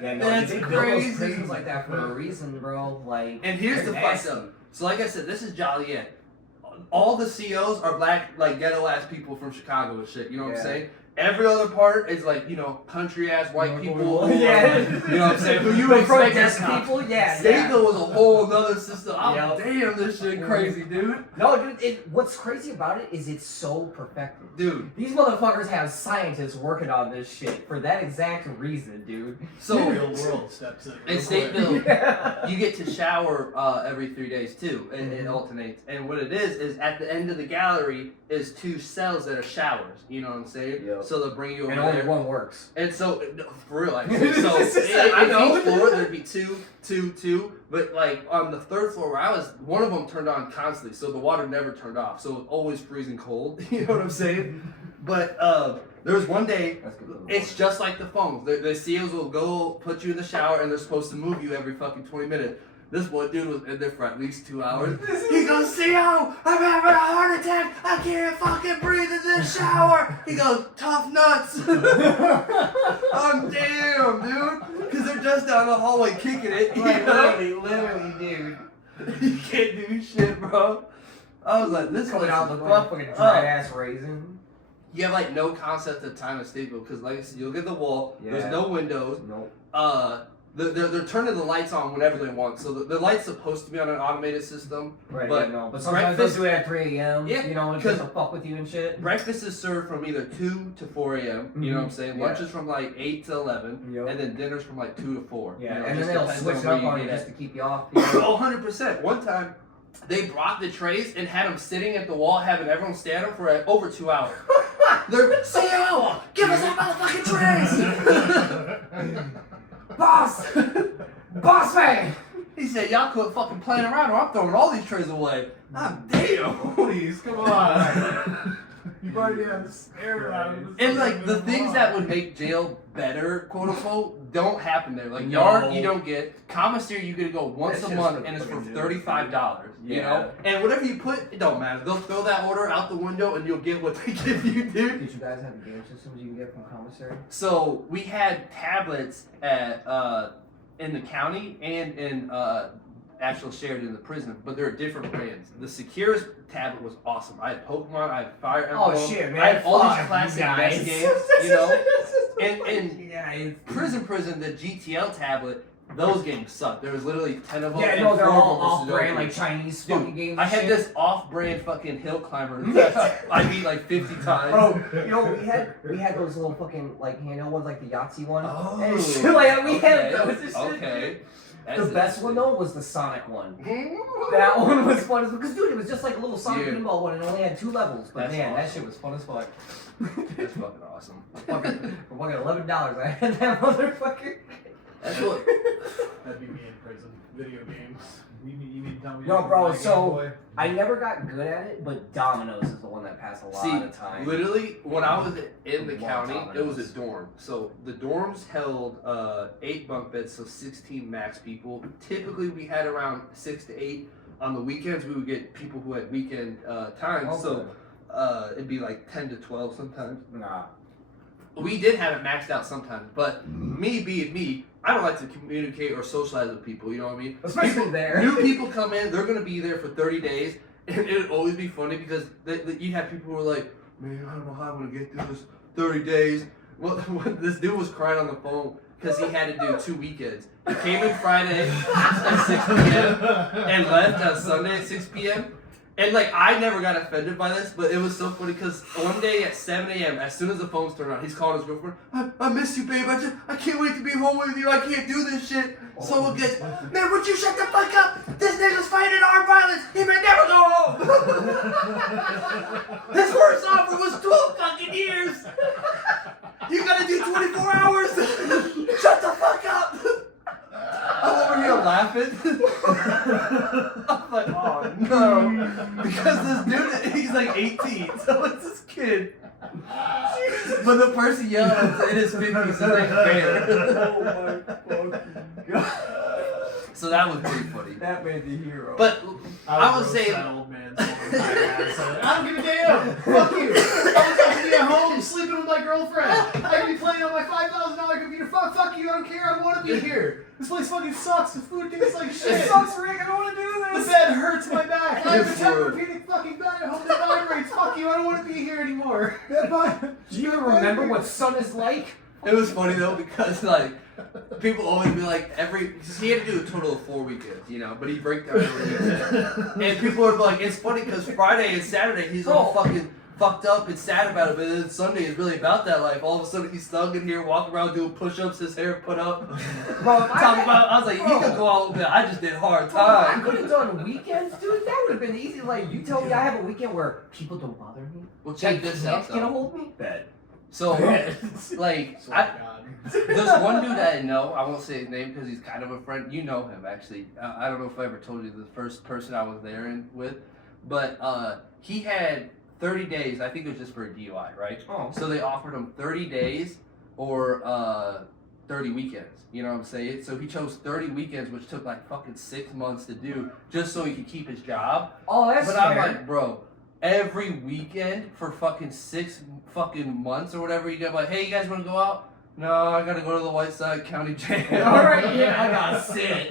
Yeah, no, That's they build crazy. those prisons like that for a reason, bro. Like, And here's the they're fuck nasty. up. So like I said, this is Joliet. All the COs are black, like ghetto ass people from Chicago and shit. You know what I'm Yeah. saying? Every other part is like, you know, country ass white people. Yeah. You know what I'm saying? Who you The expect protest to people, yeah. Stateville was a whole nother system. Oh, Yep. damn, this shit crazy, dude. No, dude, what's crazy about it is it's so perfected. Dude, These motherfuckers have scientists working on this shit for that exact reason, dude. so Real world steps in. in real quick. Stateville, Yeah. you get to shower every 3 days too, and it alternates. And what it is at the end of the gallery is 2 cells that are showers. You know what I'm saying? Yep. So they'll bring you over And only there. one works. And so, no, for real, actually. So, I know. each floor, there'd be two. But, like, on the 3rd floor where I was, one of them turned on constantly. So the water never turned off. So it was always freezing cold. You know what I'm saying? But There was one day, That's good. it's just like the phones. The CEOs will go put you in the shower and they're supposed to move you every fucking 20 minutes. This one dude was in there for at least 2 hours. He goes, CEO, I'm having a heart attack. I can't fucking breathe in this shower. He goes, tough nuts. I'm damn, dude. Because they're just down the hallway kicking it. Like, literally, dude. You can't do shit, bro. I was like, this Coming is out looking like a fucking dry ass raisin. You have like no concept of time of sleep because, like I said, you'll get the wall. Yeah. There's no windows. Nope. They're turning the lights on whenever they want. So the light's supposed to be on an automated system. Right, but yeah, no. But sometimes they'll do it at 3 a.m. Yeah, You know, and just to fuck with you and shit. Breakfast is served from either 2 to 4 a.m. You know what I'm saying? Yeah. Lunch is from like 8 to 11. Yep. And then dinner's from like 2 to 4. Yeah, You know, and just then they'll depends switch it where up on you get just at. to keep you off. Oh, 100%. One time, they brought the trays and had them sitting at the wall, having everyone stand up for over 2 hours. They're, CEO, give us that motherfucking trays! Boss! Boss man! He said, y'all quit fucking playing around or I'm throwing all these trays away. I'm damn. Please, come on. You've already had the stare at him. And like the things that would make jail better, quote unquote, don't happen there. Like yard, you don't get. Commissary, you get to go once That a shit's month, for and it's for fucking $35. You Yeah. know, and whatever you put, it don't matter. They'll throw that order out the window, and you'll get what they give you, dude. Did you guys have the game systems you can get from commissary? So we had tablets at in the county and in actual shared in the prison, but they're different brands. The Secures tablet was awesome. I had Pokemon, I had Fire Emblem. Oh shit, man! I had all Fuck these classic you guys. NES games, you know. And yeah, it's prison, the GTL tablet, those games suck. There was literally 10 of them. yeah, and no, they're 4 of all them were off-brand, Sudoku. like Chinese Dude, fucking games. I and had shit. this off-brand fucking hill climber that I beat like 50 times. Bro, you know we had those little fucking like handheld ones, like the Yahtzee one. Oh, and shit like that. We had those. And shit. Okay. The best one though was the Sonic one. That That one was fun as because dude, it was just like a little Sonic Dude. pinball one and it only had 2 levels. But That's man, that awesome. shit was fun as fuck. That's fucking awesome. For fucking $11, I had that motherfucker. That's what. That'd be me in prison. Video games. You mean to tell me? No, you bro, like Game so- Boy? I never got good at it, but Domino's is the one that passed a lot See, of time. literally, when I was in the Long county, time it was ago. a dorm. So the dorms held 8 bunk beds, so 16 max people. Typically, we had around 6 to 8. On the weekends, we would get people who had weekend time. So it'd be like 10 to 12 sometimes. Nah. We did have it maxed out sometimes, but me being me, I don't like to communicate or socialize with people, you know what I mean? Especially People- there. New people come in, they're going to be there for 30 days, and it would always be funny because you have people who are like, man, I don't know how I'm going to get through this 30 days. Well, this dude was crying on the phone because he had to do 2 weekends. He came in Friday at 6 p.m. and left on Sunday at 6 p.m. And like I never got offended by this, but it was so funny because one day at 7 a.m., as soon as the phones turned on, he's calling his girlfriend. I miss you, babe. I can't wait to be home with you. I can't do this shit. Someone gets, man, would you shut the fuck up? This nigga's fighting armed violence. He may never go home. His first offer was 12 fucking years. You gotta do 24 hours. Shut the fuck up. I'm over here laughing. I'm like, oh no. Because this dude, he's like 18, so it's this kid. But the person yelling in his 50s is like fair. Oh my fucking god. So that was pretty funny. That man's a hero. But I was roast saying, that old man so many times. I don't give a damn. Fuck you. I was be at home sleeping with my girlfriend. I could be playing on my $5,000 computer. Fuck you. I don't care. I don't want to be here. This place fucking sucks. The food tastes like shit. it sucks, Rick. I don't want to do The this. bed hurts my back. I have a Good for Tempur-Pedic fucking bed at home that vibrates. Fuck you. I don't want to be here anymore. Do you even remember what sun is like? it was funny though because like people always be like cause he had to do a total of 4 weekends, you know, but he break down every weekend. And people are like, it's funny because Friday and Saturday he's all fucking fucked up and sad about it, but then Sunday is really about that life. All of a sudden he's stuck in here, walking around doing push-ups, his hair put up. Bro, Talking about, I was like, you could go all over. I just did hard Bro, I time. could have done weekends, dude. That would have been easy. Like, you tell me I have a weekend where people don't bother me. Well, check this out Can't get a though. hold of me? Bet. So, like, Swear to God. there's one dude that I know. I won't say his name because he's kind of a friend. You know him actually. I don't know if I ever told you the first person I was there with, but he had 30 days. I think it was just for a DUI, right? Oh. So they offered him 30 days or 30 weekends. You know what I'm saying? So he chose 30 weekends, which took like fucking 6 months to do, just so he could keep his job. Oh, that's But fair. I'm like, bro, every weekend for fucking 6 fucking months or whatever, you get like, hey, you guys want to go out? No, I gotta go to the Whiteside County Jail. All right, yeah, I gotta sit.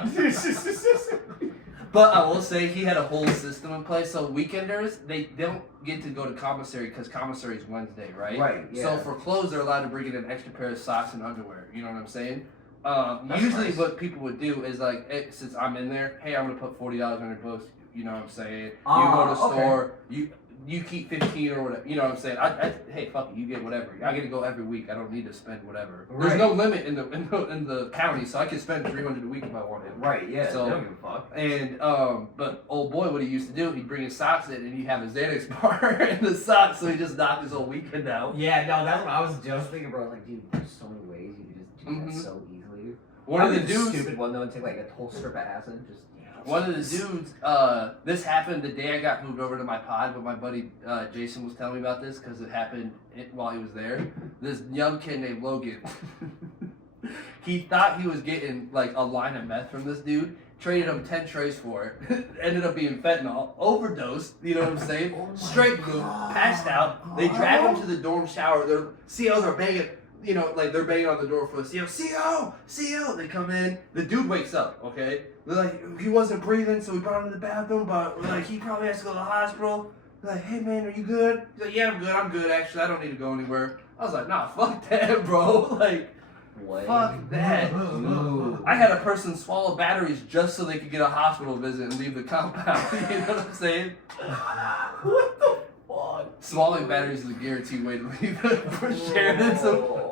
But I will say he had a whole system in place. So weekenders, they don't get to go to commissary because commissary is Wednesday, right? Right, yeah. So for clothes, they're allowed to bring in an extra pair of socks and underwear. You know what I'm saying? That's Usually nice. what people would do is like, hey, since I'm in there, hey, I'm gonna put $40 on your books. You know what I'm saying? You go to the okay. store, you keep 15 or whatever. You know what I'm saying? Hey, fuck it, you get whatever. I get to go every week. I don't need to spend whatever. Right. There's no limit in the county, so I can spend $300 a week if I wanted. Right, yeah, So- they don't give a fuck. And but old boy, what he used to do, he'd bring his socks in and he'd have his Xanax bar in the socks, so he just knocked his whole weekend out. Yeah, no, that's what I was just thinking, bro. Like, dude, there's so many ways you can just do Mhm. that so easily. One of the I'd be dudes, stupid one though, and take like a whole strip of acid, and just. one of the dudes, this happened the day I got moved over to my pod, but my buddy Jason was telling me about this because it happened while he was there. This young kid named Logan, he thought he was getting like a line of meth from this dude. Traded him 10 trays for it. Ended up being fentanyl. Overdosed. You know what I'm saying? Oh my Straight blue. God. Passed out. They drag him to the dorm shower. Their COs are banging. You know, like they're banging on the door for the CO. They come in. The dude wakes up. Okay. They're like, he wasn't breathing, so we brought him to the bathroom. But we're like, he probably has to go to the hospital. They're like, hey man, are you good? He's like, yeah, I'm good. Actually, I don't need to go anywhere. I was like, nah, fuck that, bro. Like. What? Fuck that. Ooh. I had a person swallow batteries just so they could get a hospital visit and leave the compound. You know what I'm saying? What the fuck? Swallowing batteries is a guaranteed way to leave for Sheridan. So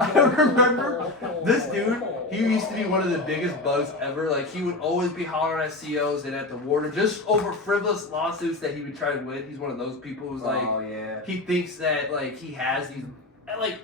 I remember this dude, he used to be one of the biggest bugs ever. Like, he would always be hollering at COs and at the warden just over frivolous lawsuits that he would try to win. He's one of those people who's like, Oh yeah. he thinks that, like, he has these, like,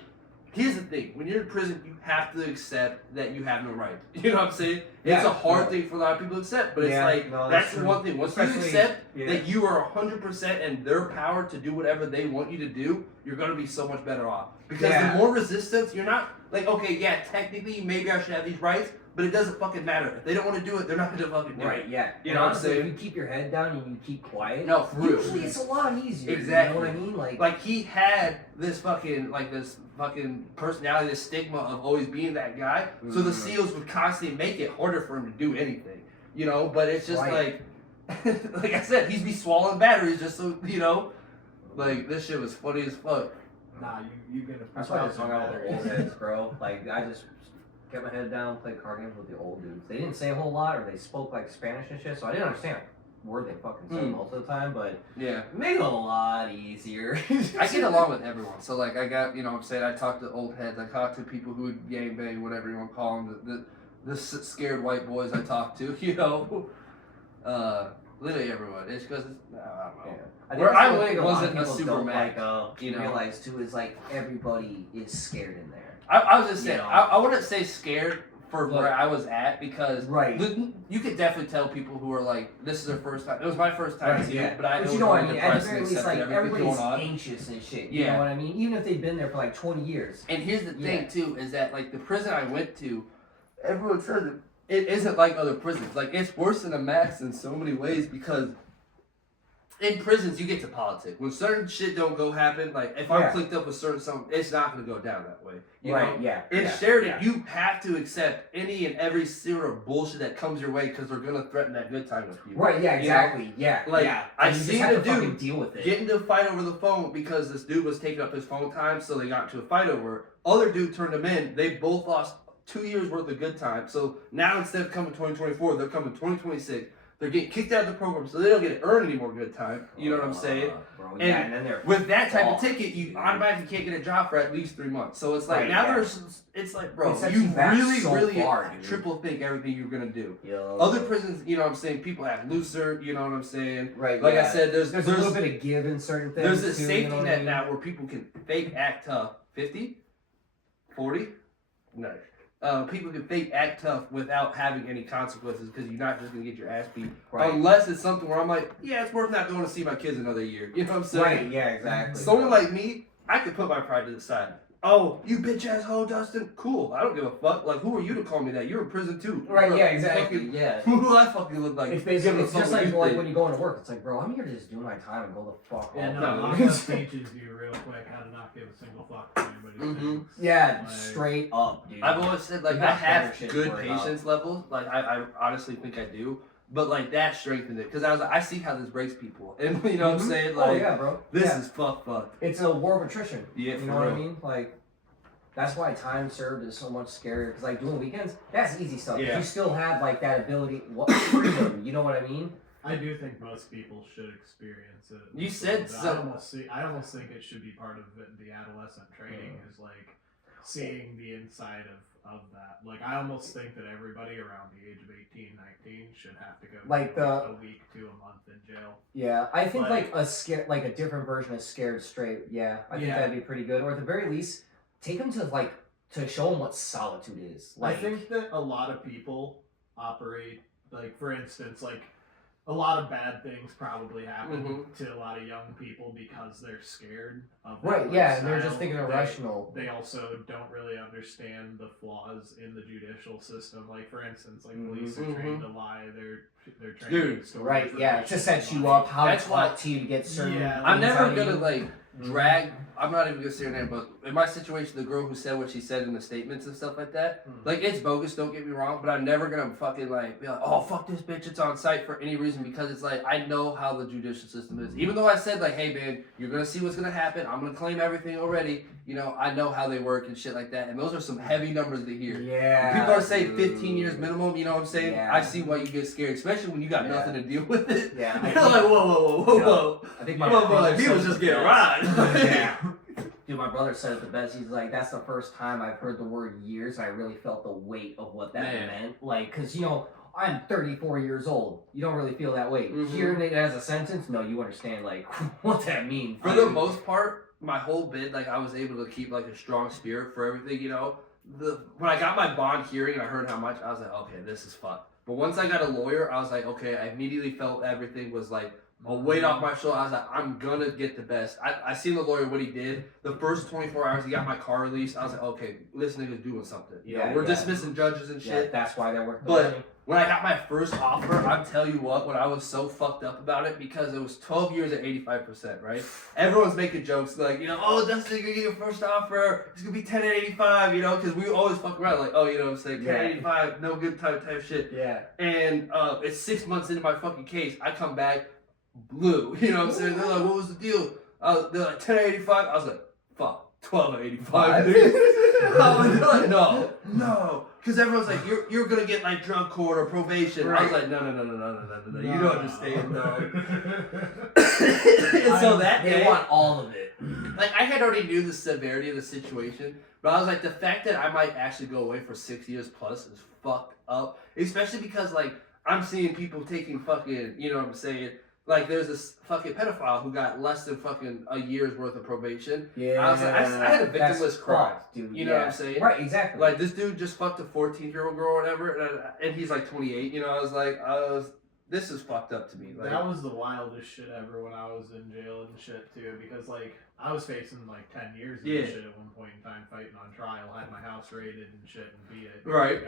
here's the thing, when you're in prison, you have to accept that you have no right. You know what I'm saying? It's Yeah. a hard thing for a lot of people to accept, but it's Yeah, like, no, that's that's the true. one thing. Once you Especially- accept yeah. that you are 100% in their power to do whatever they want you to do, you're going to be so much better off. Because Yeah. the more resistance, you're not, like, okay, yeah, technically, maybe I should have these rights, but it doesn't fucking matter. If they don't want to do it, they're not going to fucking do Right, it. yeah. You And know what I'm honestly, saying? if you keep your head down and you keep quiet, No, for real. usually it's a lot easier. Exactly. You know what I mean? Like, he had this fucking personality, this stigma of always being that guy. So the Mhm. SEALs would constantly make it harder for him to do anything, you know. But it's just Right. like I said, he'd be swallowing batteries just so, you know. Like, this shit was funny as fuck. Nah, you gonna. That's why I just hung out with the old heads, bro. Like, I just kept my head down, played card games with the old dudes. They didn't say a whole lot, or they spoke like Spanish and shit, so I didn't understand a word they fucking said most of the time, but Yeah. it made it a lot easier. I get along with everyone. So, like, I got, you know what I'm saying, I talk to old heads. I talk to people who would gangbang, whatever you want to call them. The scared white boys I talk to, you know. Literally everyone. It's because it's, I don't know. Yeah. I Where think I that's went what lot wasn't of a people super don't Mac, you you know? realize too is like everybody is scared in there. I was just saying, You know. I wouldn't say scared for Look. where I was at because Right. you could definitely tell people who are like, this is their first time. It was my first time Right, too, yeah. but I But was you know what I really mean? At the depressed very and least, like accepted everything everybody's going on. anxious and shit. You Yeah. know what I mean? Even if they've been there for like 20 years. And here's the thing Yeah. too, is that like the prison I went to, everyone says it isn't like other prisons. Like, it's worse than a max in so many ways because in prisons you get to politic. When certain shit don't go happen, like if I'm Yeah. clicked up with certain something, it's not gonna go down that way. You Right, know? yeah. In yeah, Sheridan, yeah. you have to accept any and every sort of bullshit that comes your way because they're gonna threaten that good time with you. Right, yeah, You know? exactly. Yeah. Like, yeah. I And you just seen have a to fucking dude deal with it. Get into a fight over the phone because this dude was taking up his phone time, so they got into a fight over it. Other dude turned him in. They both lost 2 years worth of good time. So now instead of coming 2024, they're coming 2026. They're getting kicked out of the program, so they don't get to earn any more good time. You know what I'm saying? Bro, And yeah, and then they're With that type of fucked. ticket, you automatically can't get a job for at least 3 months. So it's like Right, now yeah. it's like, bro, It sets you you back really, so really far, dude. triple think everything you're gonna do. Yo. Other prisons, you know what I'm saying, people have looser, you know what I'm saying? Right, Like yeah. I said, there's a little bit of give in certain things. there's this too, safety you know what I net mean? now where people can fake act tough. 50? 40? No. people can fake act tough without having any consequences because you're not just gonna get your ass beat. Right. Unless it's something where I'm like, yeah, it's worth not going to see my kids another year. You know what I'm saying? Right, yeah, exactly. Someone like me, I could put my pride to the side. Oh, you bitch ass hoe, Dustin. Cool. I don't give a fuck. Like, who are you to call me that? You're in prison too. Right, Bro, yeah, exactly. fucking- Yeah. Who do I fucking look like? It's basically, Give a it's fuck just what like, you like think. when you go into work, it's like, bro, I'm here to just do my time and go the fuck Yeah, home. no, Longhouse teaches you real quick how to not give a single fuck to anybody. Mhm. Yeah, Like- straight up, dude. I've always said, like, You I got better have shit to good worry about. patience levels. Like, I honestly think I do. But, like, that strengthened it. Because I was like, I see how this breaks people. And, you know what I'm saying? Like, Oh, yeah, bro. this Yeah. is fuck. It's a war of attrition. Yeah, You for know what I real. mean? Like, that's why time served is so much scarier. Because, like, doing weekends, that's easy stuff. Yeah. You still have, like, that ability, freedom. You know what I mean? I do think most people should experience it. You said But some- I almost think it should be part of the adolescent training is like seeing the inside of that. Like I almost think that everybody around the age of 18, 19 should have to go Like a week to a month in jail. Yeah, I think Like- like a different version of Scared Straight. Yeah, I think Yeah. that'd be pretty good. Or at the very least, take them to show them what solitude is. Like, I think that a lot of people operate like, for instance, like a lot of bad things probably happen to a lot of young people because they're scared of that right? Yeah, and they're just lifestyle. thinking irrational. They also don't really understand the flaws in the judicial system. Like, for instance, like police are trained to lie. They're trained Dude, to store Right? Yeah, to information, set you lie. up, how That's to talk why- to you to get certain. Yeah, I'm things never out of gonna, you. like, drag. I'm not even gonna say her name, but in my situation, the girl who said what she said in the statements and stuff like that, like, it's bogus, don't get me wrong, but I'm never gonna fucking, like, be like, oh, fuck this bitch, it's on site for any reason, because it's like, I know how the judicial system is. Even though I said, like, hey, man, you're gonna see what's gonna happen, I'm gonna claim everything already, you know, I know how they work and shit like that, and those are some heavy numbers to hear. Yeah. People are saying 15 years minimum, you know what I'm saying? Yeah. I see why you get scared, especially when you got Yeah. nothing to deal with it. Yeah, I You're think- like, whoa. I think my Motherfucker, brother like, he said was it just the getting best. ride. Yeah. Dude, my brother said it the best. He's like, that's the first time I've heard the word years. And I really felt the weight of what that Man. meant. Like, because, you know, I'm 34 years old. You don't really feel that weight. Mhm. Hearing it as a sentence, no, you understand, like, what that means. For the most part, my whole bid, like, I was able to keep, like, a strong spirit for everything, you know? When I got my bond hearing and I heard how much, I was like, okay, this is fucked. But once I got a lawyer, I was like, okay, I immediately felt everything was, like, a weight off my shoulder. I was like, I'm gonna get the best. I seen the lawyer, what he did. The first 24 hours, he got my car released. I was like, okay, this nigga's doing something. You know, Yeah, we're yeah. dismissing judges and Yeah, shit. that's why they're worth the But- money. When I got my first offer, I'm telling you what, when I was so fucked up about it, because it was 12 years at 85%, right? Everyone's making jokes like, you know, oh, Dustin, you're gonna get your first offer. It's gonna be 10 at 85, you know, because we always fuck around like, oh, you know what I'm saying, 10 at 85, no good type shit. Yeah. And it's 6 months into my fucking case. I come back, blue. You know what I'm saying? They're like, what was the deal? They're like, 10 at 85. I was like, fuck, 12 at 85, dude. They're like, no. Because everyone's like, you're going to get like drug court or probation. I was like, no. You don't understand, though. And so that They day, want all of it. like, I had already knew the severity of the situation, but I was like, the fact that I might actually go away for 6 years plus is fucked up. Especially because, like, I'm seeing people taking fucking, you know what I'm saying? Like, there's this fucking pedophile who got less than fucking a year's worth of probation. Yeah. I was like, I had a that's victimless crime. fucked, dude. You know what I'm saying? Right, exactly. Like, this dude just fucked a 14-year-old girl or whatever, and he's like 28, you know? I was like, this is fucked up to me. Like, That was the wildest shit ever when I was in jail and shit too, because like I was facing like 10 years and Yeah. shit at one point in time, fighting on trial, had my house raided and shit, and beat it. Right.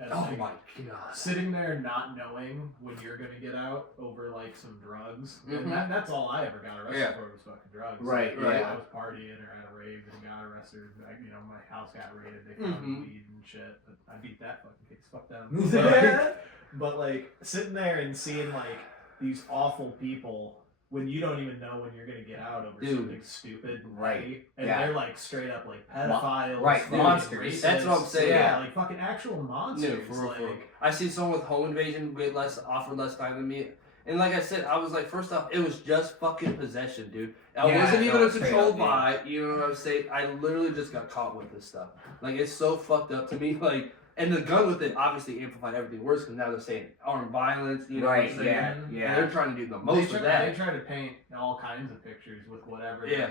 And, oh like, my god. sitting there not knowing when you're gonna get out over like some drugs, Mhm. and that's all I ever got arrested Yeah. for was fucking drugs. Right, Like, yeah. I was partying or at a rave and got arrested. Like, you know, my house got raided. They found Mhm. weed and shit. But I beat that fucking case. Fuck them. But like sitting there and seeing like these awful people when you don't even know when you're gonna get out over Dude. something stupid, and Right. petty, and Yeah. they're like straight up like pedophiles, Right, fucking monsters. racists. That's what I'm saying. Yeah, like fucking actual monsters. No, for real, like, for real. I see someone with home invasion get offered less time than me. And like I said, I was like, first off, it was just fucking possession, dude. I Yeah, wasn't even no, a straight controlled up, buy, you know what I'm saying? I literally just got caught with this stuff. Like, it's so fucked up to me. Like, And the gun with it obviously amplified everything worse because now they're saying armed violence, you know what I'm saying? Yeah, And yeah. they're trying to do the most of that. They try to paint all kinds of pictures with whatever. Yeah.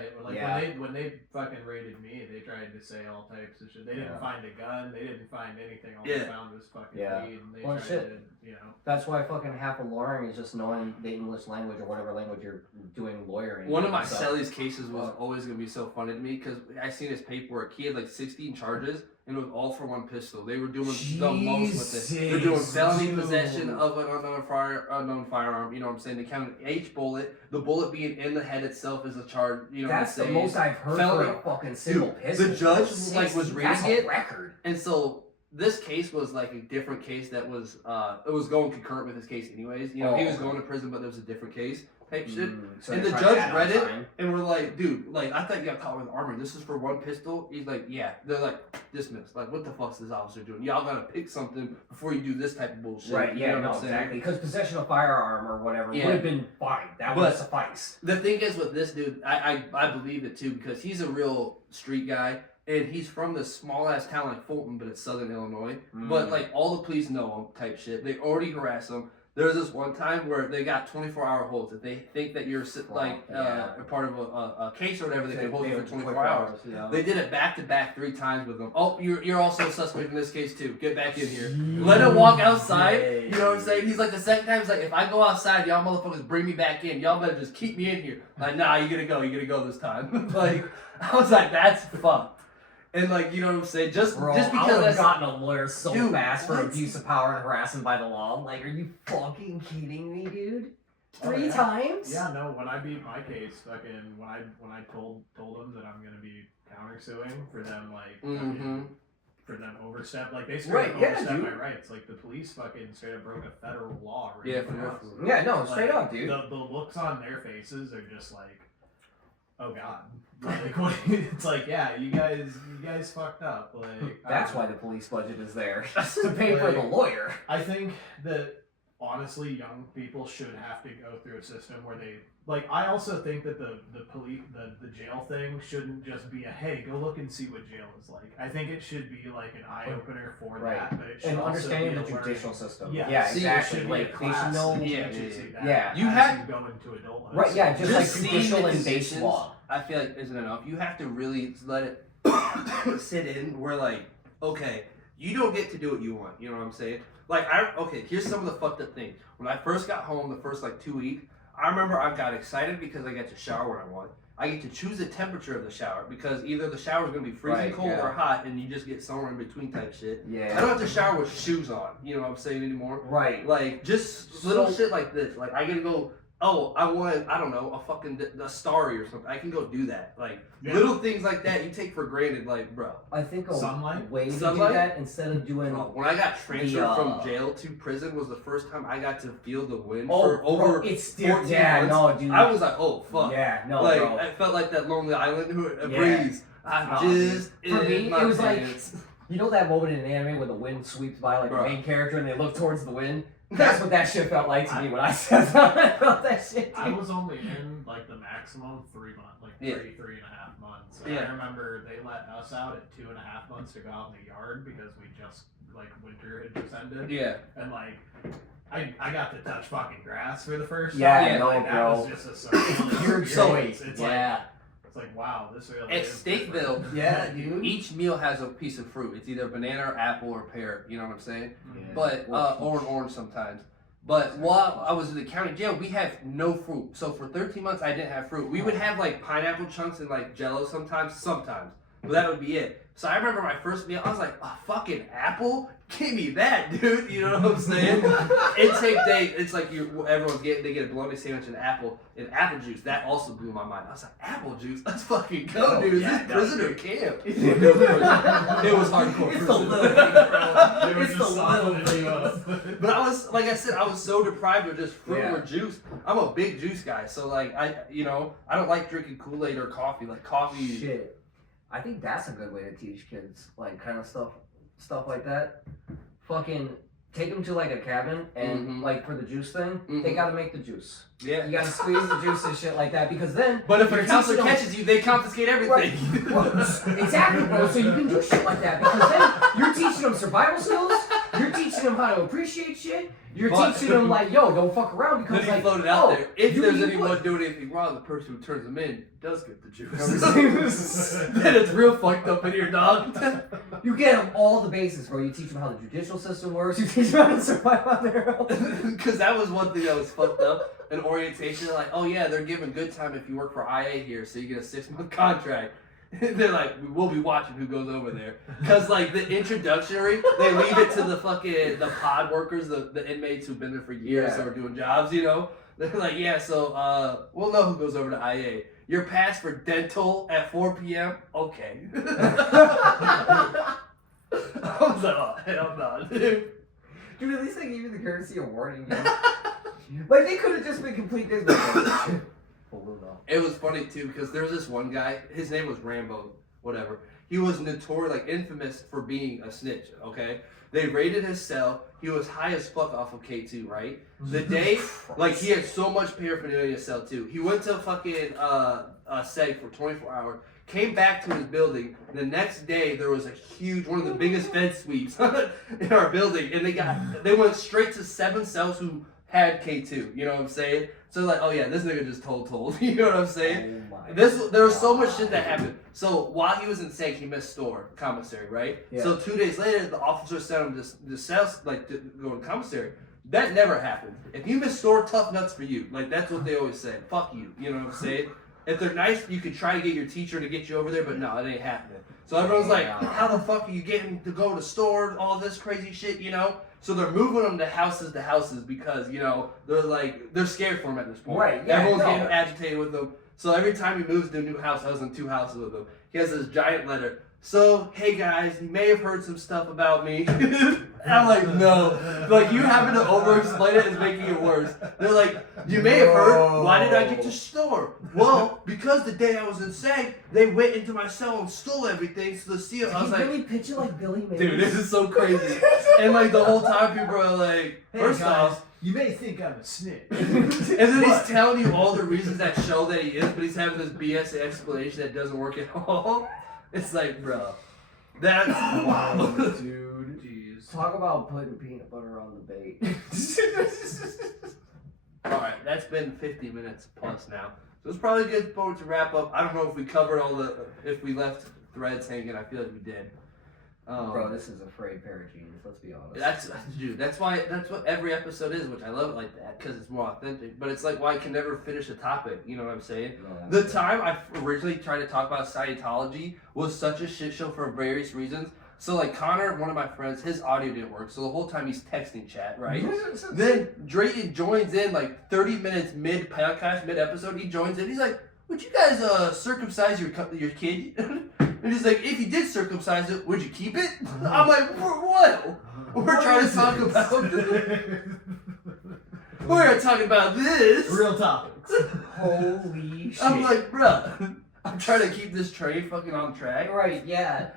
When they fucking raided me, they tried to say all types of shit. They didn't find a gun. They didn't find anything. All they found was fucking weed. And they tried to, That's why fucking half of lawyering is just knowing the English language or whatever language you're doing lawyering. One of my Celly's cases was always going to be so funny to me because I seen his paperwork. He had like 16 charges. And it was all for one pistol. They were doing the most with it. They're doing felony possession of an unknown firearm. You know what I'm saying? They counted each bullet. The bullet being in the head itself is a charge. You know That's what I'm saying? the most I've heard Felony. for a fucking single pistol. The judge was reading That's it. a record. And so this case was like a different case that was it was going concurrent with his case anyways. You know, he was going to prison, but there was a different case type shit. So And the judge read it and we're like, dude, like I thought you got caught with armor. This is for one pistol. He's like, yeah. They're like, dismissed. Like, what the fuck's this officer doing? Y'all gotta pick something before you do this type of bullshit. Right, yeah, you know no, what I'm saying? exactly. Because possession of firearm or whatever would have been fine. That would have sufficed. The thing is with this dude, I believe it too because he's a real street guy. And he's from this small ass town like Fulton, but it's southern Illinois. But like all the police know him type shit. They already harass him. There was this one time where they got 24-hour holds. If they think that you're a part of a case or whatever, they can hold you for 24 hours. Yeah. They did it back to back 3 times with them. Oh, you're also a suspect in this case too. Get back in here. Let him walk outside. You know what I'm saying? He's like the second time. He's like, if I go outside, y'all motherfuckers bring me back in. Y'all better just keep me in here. Like, nah, you gotta go. You gotta go this time. Like, I was like, that's fucked. And like, you know what I'm saying? Just because I would have that's gotten a lawyer so Dude, fast for what? abuse of power and harassment by the law. Like, are you fucking kidding me, dude? Oh, 3 yeah. times? Yeah, no. When I beat my case, fucking when I told them that I'm gonna be countersuing for them, like for them overstep, like they straight up overstep my rights. Like the police fucking straight up broke a federal law. Right? Yeah, for real. Yeah, no, straight up, dude. The looks on their faces are just like, oh god. Like what, it's like, yeah, you guys fucked up. Like That's why the police budget is there. To pay for the lawyer. I think that honestly, young people should have to go through a system where they like. I also think that the police, the jail thing shouldn't just be a hey, go look and see what jail is like. I think it should be like an eye opener for that, but it should And also understanding be the a judicial system. Yeah, Yeah, see, exactly. It should be a Like, they should class know. that Yeah, teaches you that yeah. you have go into adulthood. Right, yeah, just like seeing judicial the and base decisions, law. I feel like isn't enough. You have to really let it sit in where like, okay, you don't get to do what you want. You know what I'm saying? Like here's some of the fucked up things. When I first got home the first like 2 weeks, I remember I got excited because I got to shower when I want. I get to choose the temperature of the shower because either the shower is gonna be freezing cold or hot, and you just get somewhere in between type shit. Yeah. I don't have to shower with shoes on. You know what I'm saying anymore? Right. Like just little shit like this. Like I get to go. Oh, I want, I don't know, a fucking a starry or something. I can go do that. Like, little things like that you take for granted, like, bro. I think a Sunlight? way to do Sunlight? that instead of doing... When I got transferred from jail to prison was the first time I got to feel the wind Oh, for over bro, it's still... 14 Yeah, months. no, dude. I was like, oh, fuck. Yeah, no, like, bro. I felt like that Lonely Island Yeah. breeze. I just... For me, my it was pants. like... You know that moment in an anime when the wind sweeps by like Bro. the main character and they look towards the wind? That's what that shit felt like to me when I said that. I felt that shit, I dude. was only in like the maximum 3 months, like three and a half months. And I remember they let us out at 2.5 months to go out in the yard because we just like winter had just ended. Yeah. And like I got to touch fucking grass for the first Yeah, time. no, like, bro. That was just a so Pure joy. It's like wow, this really At is Stateville, different. Yeah, dude. each meal has a piece of fruit. It's either banana or apple or pear. You know what I'm saying? Yeah. But or an orange sometimes. But while I was in the county jail, we have no fruit. So for 13 months, I didn't have fruit. We would have like pineapple chunks and like Jello sometimes, but that would be it. So I remember my first meal, I was like, a fucking apple? Give me that, dude. You know what I'm saying? Intake day, it's like they get a bologna sandwich and apple juice. That also blew my mind. I was like, apple juice? Let's fucking go, dude. Yeah, Is this prison or camp? It was hardcore. It's the prison. little thing, bro. They were It's just the little softening thing. you up. But I was, like I said, I was so deprived of just fruit Yeah. or juice. I'm a big juice guy, so like I don't like drinking Kool-Aid or coffee. Like coffee. Shit. I think that's a good way to teach kids, like, kind of stuff like that. Fucking take them to, like, a cabin, and, like, for the juice thing, they gotta make the juice. Yeah. You gotta squeeze the juice and shit like that, because then... But if your your counselor teacher don't- catches you, they confiscate everything. Right. Well, exactly, bro, so you can do shit like that, because then You're teaching them survival skills. You're teaching them how to appreciate shit. You're But- teaching them like, yo, don't fuck around because Then he like, floated out oh, there. If you there's eat anyone what? doing anything wrong, the person who turns them in does get the juice. Then it's real fucked up in here, dog. You get them all the basics, bro. You teach them how the judicial system works. You teach them how to survive on their own. Because that was one thing that was fucked up in orientation. They're like, oh yeah, they're giving good time if you work for IA here, so you get a 6-month contract. They're like, we'll be watching who goes over there. Because, like, the introductory, they leave it to the pod workers, the inmates who've been there for years Yeah. or doing jobs, you know? They're like, yeah, so we'll know who goes over to IA. You're passed for dental at 4 p.m.? Okay. I was like, oh, hell no, dude. Dude, at least they gave you the courtesy of warning. You know? Like, they could have just been complete disrespect. It was funny too because there was this one guy. His name was Rambo, whatever. He was notorious, like infamous for being a snitch. Okay, they raided his cell. He was high as fuck off of K2, right? The day, like he had so much paraphernalia in his cell too. He went to fucking SEG for 24 hours. Came back to his building. The next day there was a huge, one of the biggest Fed sweeps in our building, and they went straight to 7 cells who had K2. You know what I'm saying? So like, oh yeah, this nigga just told. You know what I'm saying? Oh my There was so much shit that happened. So while he was in SEG, he missed commissary, right? Yeah. So 2 days later, the officer sent him to cell, like to go to commissary. That never happened. If you miss store, tough nuts for you. Like that's what they always say. Fuck you. You know what I'm saying? If they're nice, you could try to get your teacher to get you over there, but no, it ain't happening. So everyone's like, how the fuck are you getting to go to store? All this crazy shit, you know? So they're moving them to houses because, you know, they're scared for him at this point. Right, yeah, Everyone's no. getting agitated with him. So every time he moves to a new house, I was in 2 houses with him. He has this giant letter. So, hey guys, you may have heard some stuff about me. I'm like, no. Like, you having to over-explain it is making it worse. They're like, you may have heard, why did I get to store? Well, because the day I was in SEG, they went into my cell and stole everything, so the seal, I was He like, really pitch it like Billy Mays. dude, this is so crazy. And like, the whole time people are like, Hey first guys, off, you may think I'm a snitch. and then he's telling you all the reasons that show that he is, but he's having this BS explanation that doesn't work at all. It's like, bro, that's wild. Dude, jeez. Talk about putting peanut butter on the bait. Alright, that's been 50 minutes plus now. So it's probably a good point to wrap up. I don't know if we covered if we left threads hanging. I feel like we did. Bro, this is a frayed pair of jeans, let's be honest. That's what every episode is, which I love it like that, because it's more authentic. But it's like why I can never finish a topic, you know what I'm saying? No, The time I originally tried to talk about Scientology was such a shit show for various reasons. So like Connor, one of my friends, his audio didn't work, so the whole time he's texting chat, right? Then Drayton joins in like 30 minutes mid-podcast, mid-episode, he joins in, he's like, would you guys circumcise your kid? And he's like, if you did circumcise it, would you keep it? I'm like, what? We're trying to talk about we're talking about this. Real topics. Holy shit. I'm like, bruh, I'm trying to keep this train fucking on track. Right, yeah.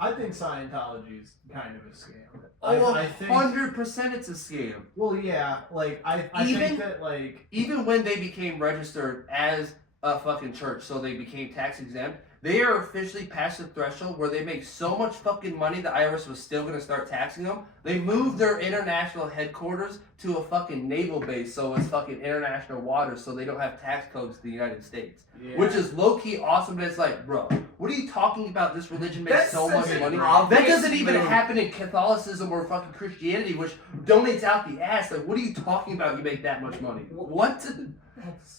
I think Scientology's kind of a scam. Oh, I think 100% it's a scam. Well, yeah, like I think that like Even when they became registered as a fucking church, so they became tax exempt, they are officially past the threshold where they make so much fucking money the IRS was still gonna start taxing them. They moved their international headquarters to a fucking naval base, so it's fucking international waters, so they don't have tax codes to the United States. yeah. Which is low-key awesome, but it's like, bro, what are you talking about? This religion makes That's so much such an money. obvious That doesn't even move. happen in Catholicism or fucking Christianity, which donates out the ass. Like, what are you talking about? You make that much money. What?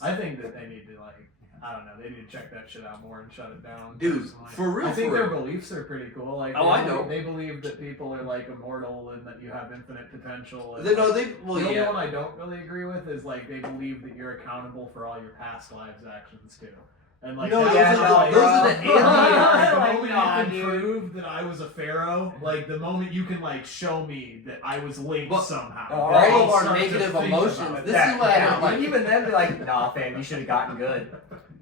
I think that they need to like I don't know, they need to check that shit out more and shut it down. Dude, personally. for real, I think for their real. beliefs are pretty cool. Like, Oh, I know. They believe that people are like immortal and that you have infinite potential. And, Well, the only yeah. one I don't really agree with is like they believe that you're accountable for all your past lives' actions too. And like No, that those was, are like, the aliens. the Like, moment nah, you can dude. prove that I was a pharaoh, like the moment you can like show me that I was linked But somehow. all then of I'll our start to negative think emotions, about it. this is what I don't like. Even then, be like, nah, fam, you should have gotten good.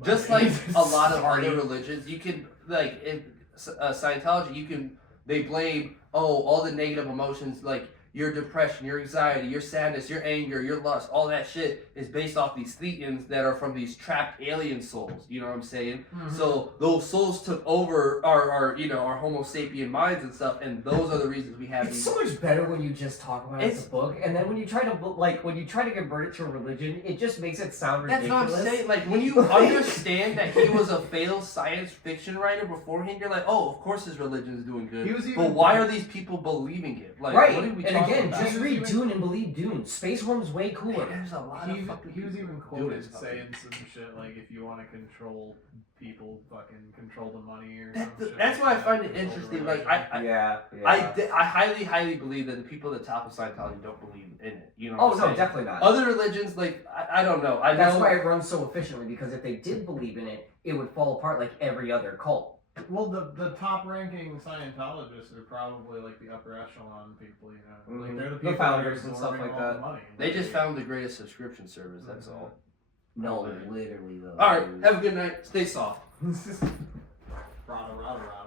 Just like a lot of Sorry. other religions, you can like in Scientology, they blame all the negative emotions. Like your depression, your anxiety, your sadness, your anger, your lust, all that shit is based off these thetans that are from these trapped alien souls. You know what I'm saying? Mm-hmm. So those souls took over our Homo sapien minds and stuff, and those are the reasons we have It's these. so much better when you just talk about it as a book, and then when you try to convert it to a religion, it just makes it sound That's ridiculous. what I'm saying. Like, when you understand that he was a failed science fiction writer beforehand, you're like, oh, of course his religion is doing good. But why are these people believing it? Like, Right, what are we and talking again, about? just read Dune and believe Dune. Space Worm's way cooler. There's a lot of fucking He was people even doing quoted this saying some shit like, if you want to control people, fucking control the money or That's, some shit. that's like why I that, find it control the interesting. religion. Like, I highly, highly believe that the people at the top of Scientology don't believe in it. You know what Oh I'm no, saying? definitely not. Other religions, like, I don't know. That's why it runs so efficiently, because if they did believe in it, it would fall apart like every other cult. Well, the top ranking Scientologists are probably like the upper echelon people, you know. Like they're the people founders that are and stuff absorbing like all that. the money. They just found the greatest subscription service, that's all. No, literally though. Alright, have a good night. Stay soft. Rada, rada, rada.